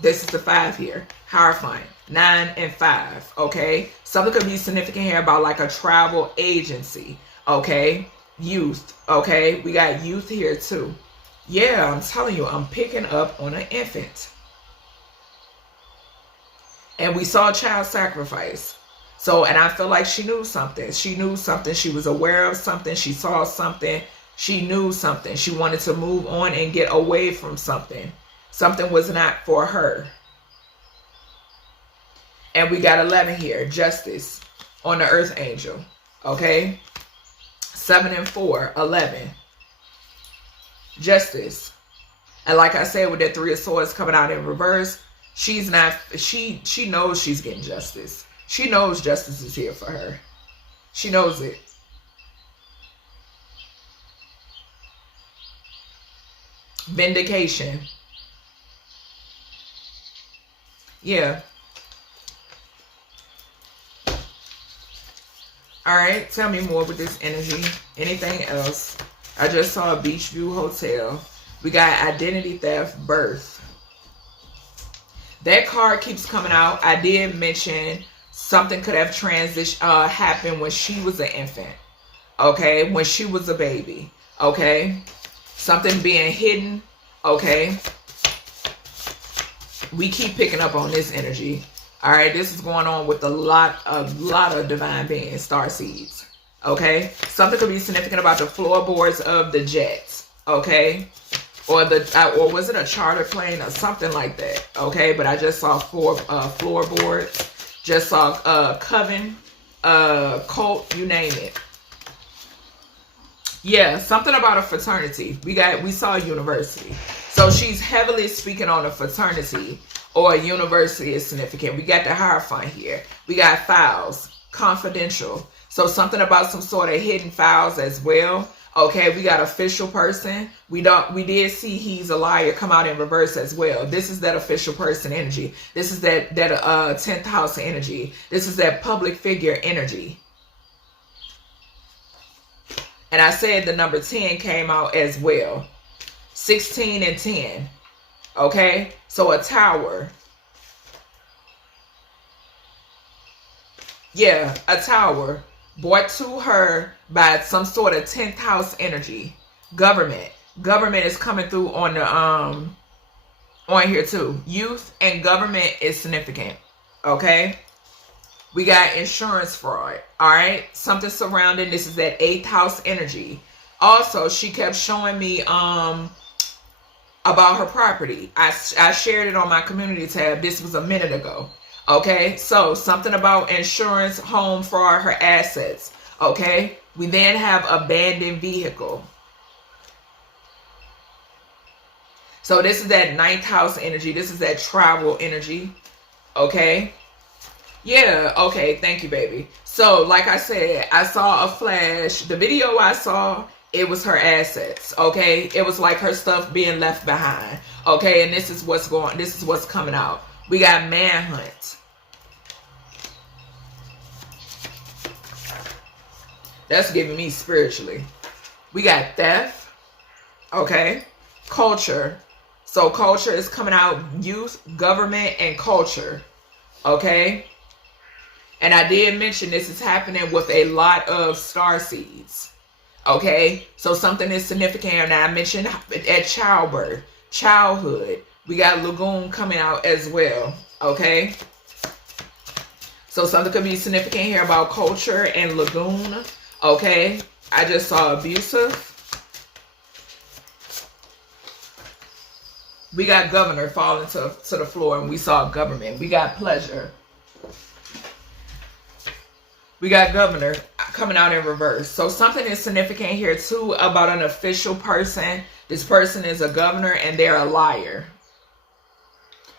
This is the 5 here, horrifying. 9 and 5, okay? Something could be significant here about like a travel agency, okay? Youth, okay? We got youth here too. Yeah, I'm telling you, I'm picking up on an infant. And we saw child sacrifice. So, and I feel like she knew something. She knew something. She was aware of something. She saw something. She knew something. She wanted to move on and get away from something. Something was not for her. And we got 11 here, justice on the earth angel. Okay? 7 and 4, 11. Justice. And like I said, with that 3 of swords coming out in reverse, she's not, she knows she's getting justice. She knows justice is here for her. She knows it. Vindication. Yeah. All right. Tell me more with this energy. Anything else? I just saw a beach view hotel. We got identity theft, birth. That card keeps coming out. I did mention something could have happened when she was an infant. Okay. When she was a baby. Okay. Something being hidden. Okay. We keep picking up on this energy. All right, this is going on with a lot of divine beings, star seeds. Okay, something could be significant about the floorboards of the jets. Okay, or was it a charter plane or something like that? Okay, but I just saw floorboards. Just saw coven, cult, you name it. Yeah, something about a fraternity. We saw a university. So she's heavily speaking on a fraternity or a university is significant. We got the Hierophant here. We got files, confidential. So something about some sort of hidden files as well. Okay, we got official person. We did see he's a liar come out in reverse as well. This is that official person energy. This is that 10th house energy. This is that public figure energy. And I said the number 10 came out as well. 16 and 10. Okay? So a tower. Yeah, a tower brought to her by some sort of 10th house energy. Government. Government is coming through on the on here too. Youth and government is significant. Okay? We got insurance fraud. All right? Something surrounding this is that 8th house energy. Also, she kept showing me about her property. I shared it on my community tab. This was a minute ago. Okay, so something about insurance, home fraud, her assets. Okay, we then have abandoned vehicle. So this is that 9th house energy. This is that travel energy. Okay. Yeah, okay, thank you, baby. So, like I said, I saw a flash. The video I saw, it was her assets, okay? It was like her stuff being left behind, okay? And this is what's coming out. We got manhunt. That's giving me spiritually. We got theft, okay? Culture. So, culture is coming out. Youth, government, and culture, okay? And I did mention this is happening with a lot of star seeds. Okay? So something is significant. And I mentioned at childbirth, childhood. We got lagoon coming out as well. Okay? So something could be significant here about culture and lagoon. Okay? I just saw abusive. We got governor falling to the floor and we saw government. We got pleasure. We got governor coming out in reverse. So something is significant here too about an official person. This person is a governor and they're a liar.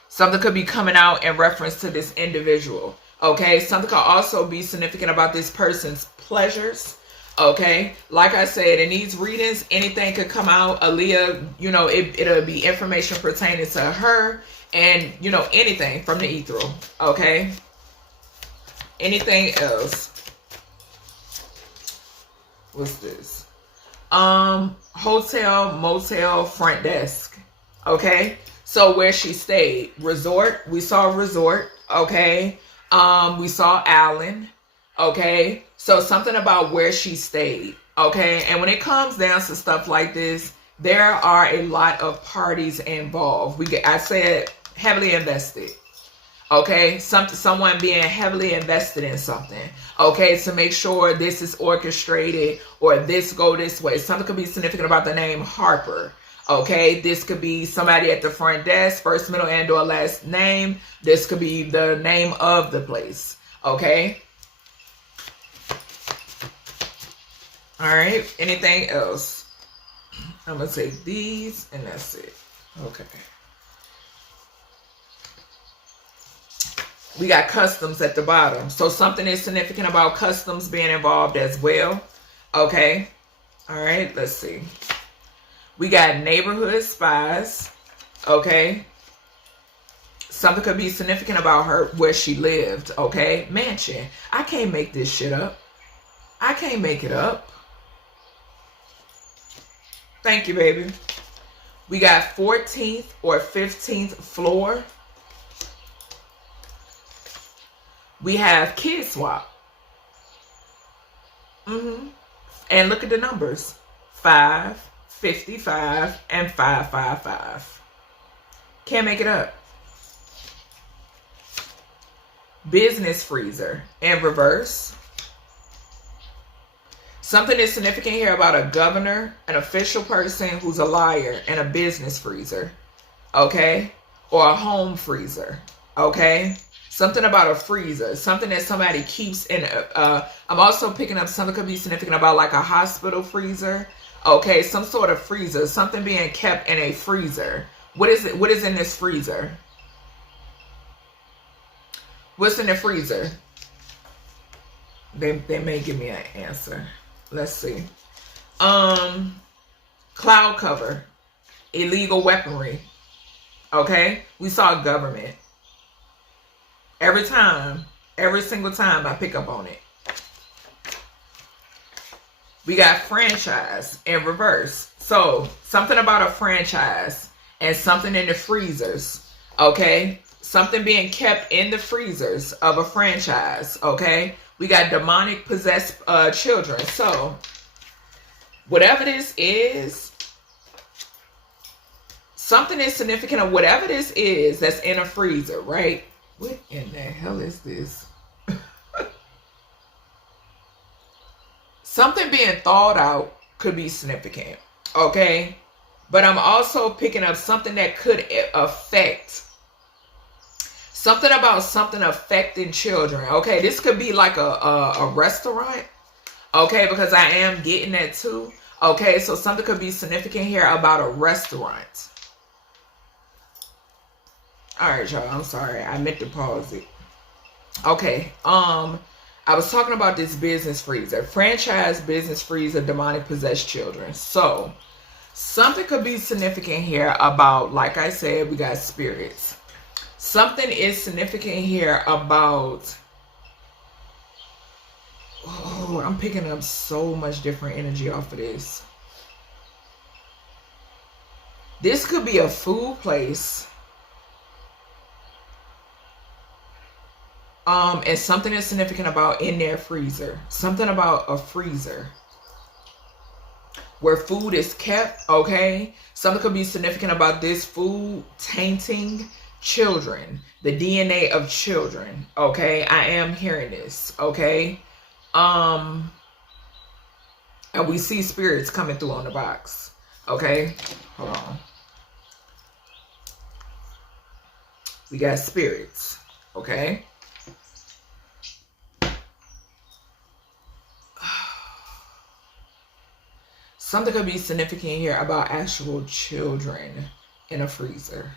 Something could be coming out in reference to this individual. Okay, something could also be significant about this person's pleasures. Okay, like I said, in these readings, anything could come out. Aaliyah, you know, it'll be information pertaining to her and, you know, anything from the ethereal. Okay. Anything else? What's this? Hotel, motel, front desk. Okay. So where she stayed, resort. We saw resort. Okay. We saw Allen. Okay. So something about where she stayed. Okay. And when it comes down to stuff like this, there are a lot of parties involved. I said heavily invested. Okay, someone being heavily invested in something. Okay, to make sure this is orchestrated or this go this way. Something could be significant about the name Harper. Okay, this could be somebody at the front desk, first, middle, and or last name. This could be the name of the place. Okay. All right. Anything else? I'm gonna take these, and that's it. Okay. We got customs at the bottom. So something is significant about customs being involved as well. Okay. All right. Let's see. We got neighborhood spies. Okay. Something could be significant about her, where she lived, okay? Mansion. I can't make this shit up. I can't make it up. Thank you, baby. We got 14th or 15th floor. We have kid swap. And look at the numbers. 5, 55, and 555. Can't make it up. Business freezer in reverse. Something is significant here about a governor, an official person who's a liar, and a business freezer. Okay? Or a home freezer. Okay? Something about a freezer. Something that somebody keeps in. I'm also picking up something could be significant about like a hospital freezer. Okay? Some sort of freezer. Something being kept in a freezer. What is it? What is in this freezer? What's in the freezer? They may give me an answer. Let's see. Cloud cover. Illegal weaponry. Okay? We saw government. Every single time I pick up on it. We got franchise in reverse. So, something about a franchise and something in the freezers. Okay? Something being kept in the freezers of a franchise, okay? We got demonic possessed children. So, whatever this is, something is significant of whatever this is that's in a freezer, right? What in the hell is this? Something being thawed out could be significant, okay? But I'm also picking up something that could affect. Something about something affecting children. Okay, this could be like a restaurant. Okay, because I am getting that too. Okay, so something could be significant here about a restaurant. All right, y'all. I'm sorry. I meant to pause it. Okay. I was talking about this business freezer. Franchise business freezer, demonic possessed children. So, something could be significant here about, like I said, we got spirits. Something is significant here about, oh, I'm picking up so much different energy off of this. This could be a food place. And something is significant about in their freezer. Something about a freezer where food is kept, okay? Something could be significant about this food tainting children, the DNA of children, okay? I am hearing this, okay? And we see spirits coming through on the box, okay? Hold on. We got spirits, okay? Something could be significant here about actual children in a freezer.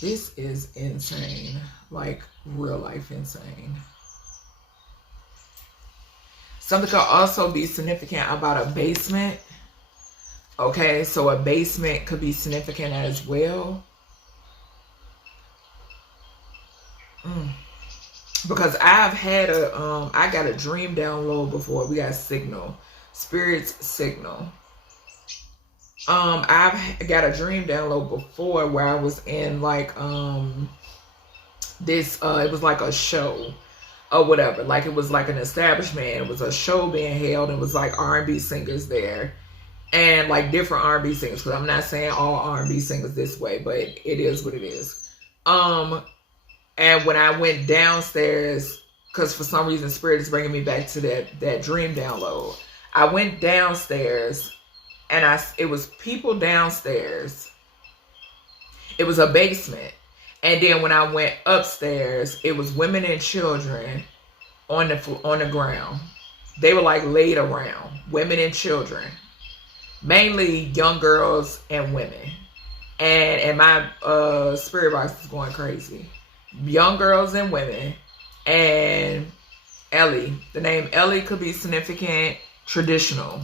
This is insane. Like, real life insane. Something could also be significant about a basement. Okay, so a basement could be significant as well. Because I've had I got a dream download before. We got signal. Spirits signal. I've got a dream download before where I was in like this it was like a show or whatever. Like it was like an establishment. It was a show being held. It was like R&B singers there. And like different R&B singers. Because I'm not saying all R&B singers this way, but it is what it is. And when I went downstairs, because for some reason Spirit is bringing me back to that dream download. I went downstairs and it was people downstairs. It was a basement. And then when I went upstairs, it was women and children on the ground. They were like laid around, women and children. Mainly young girls and women. And my spirit box is going crazy. Young girls and women. And Ellie. The name Ellie could be significant, traditional.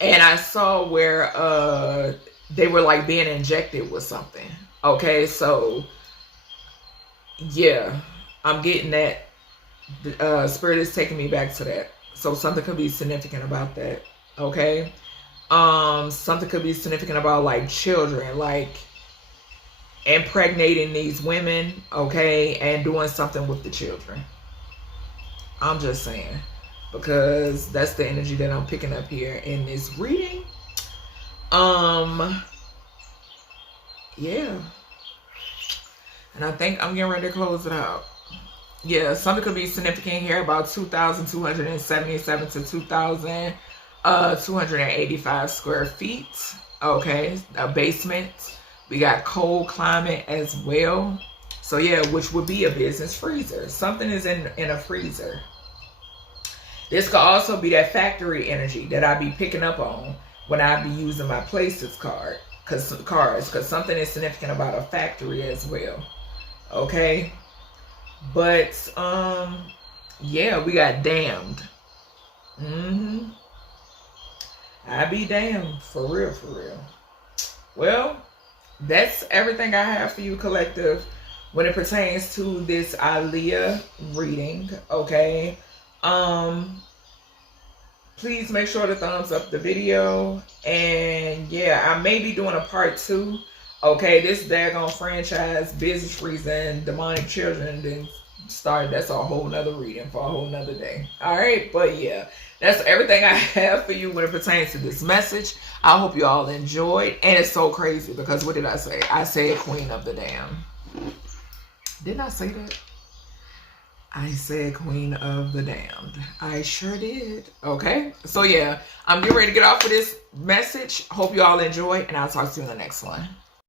And I saw where they were like being injected with something. Okay, so yeah, I'm getting that. Spirit is taking me back to that. So something could be significant about that. Okay. Something could be significant about like children, like impregnating these women, okay, and doing something with the children. I'm just saying, because that's the energy that I'm picking up here in this reading. Yeah. And I think I'm getting ready to close it out. Yeah, something could be significant here about 2,277 to 2,285 square feet. Okay, a basement. We got cold climate as well. So yeah, which would be a business freezer. Something is in a freezer. This could also be that factory energy that I be picking up on when I be using my places card. Because something is significant about a factory as well. Okay. But yeah, we got damned. I be damned, for real, for real. Well, that's everything I have for you, collective, when it pertains to this Aaliyah reading. Okay. Please make sure to thumbs up the video. And yeah, I may be doing a part 2. Okay, this daggone franchise, business freezing, demonic children, then start. That's a whole nother reading for a whole nother day. All right, but yeah, that's everything I have for you when it pertains to this message. I hope you all enjoyed. And it's so crazy because what did I say? I said Queen of the Damned. Didn't I say that? I said Queen of the Damned. I sure did. Okay, so yeah, I'm getting ready to get off of this message. Hope you all enjoy, and I'll talk to you in the next one.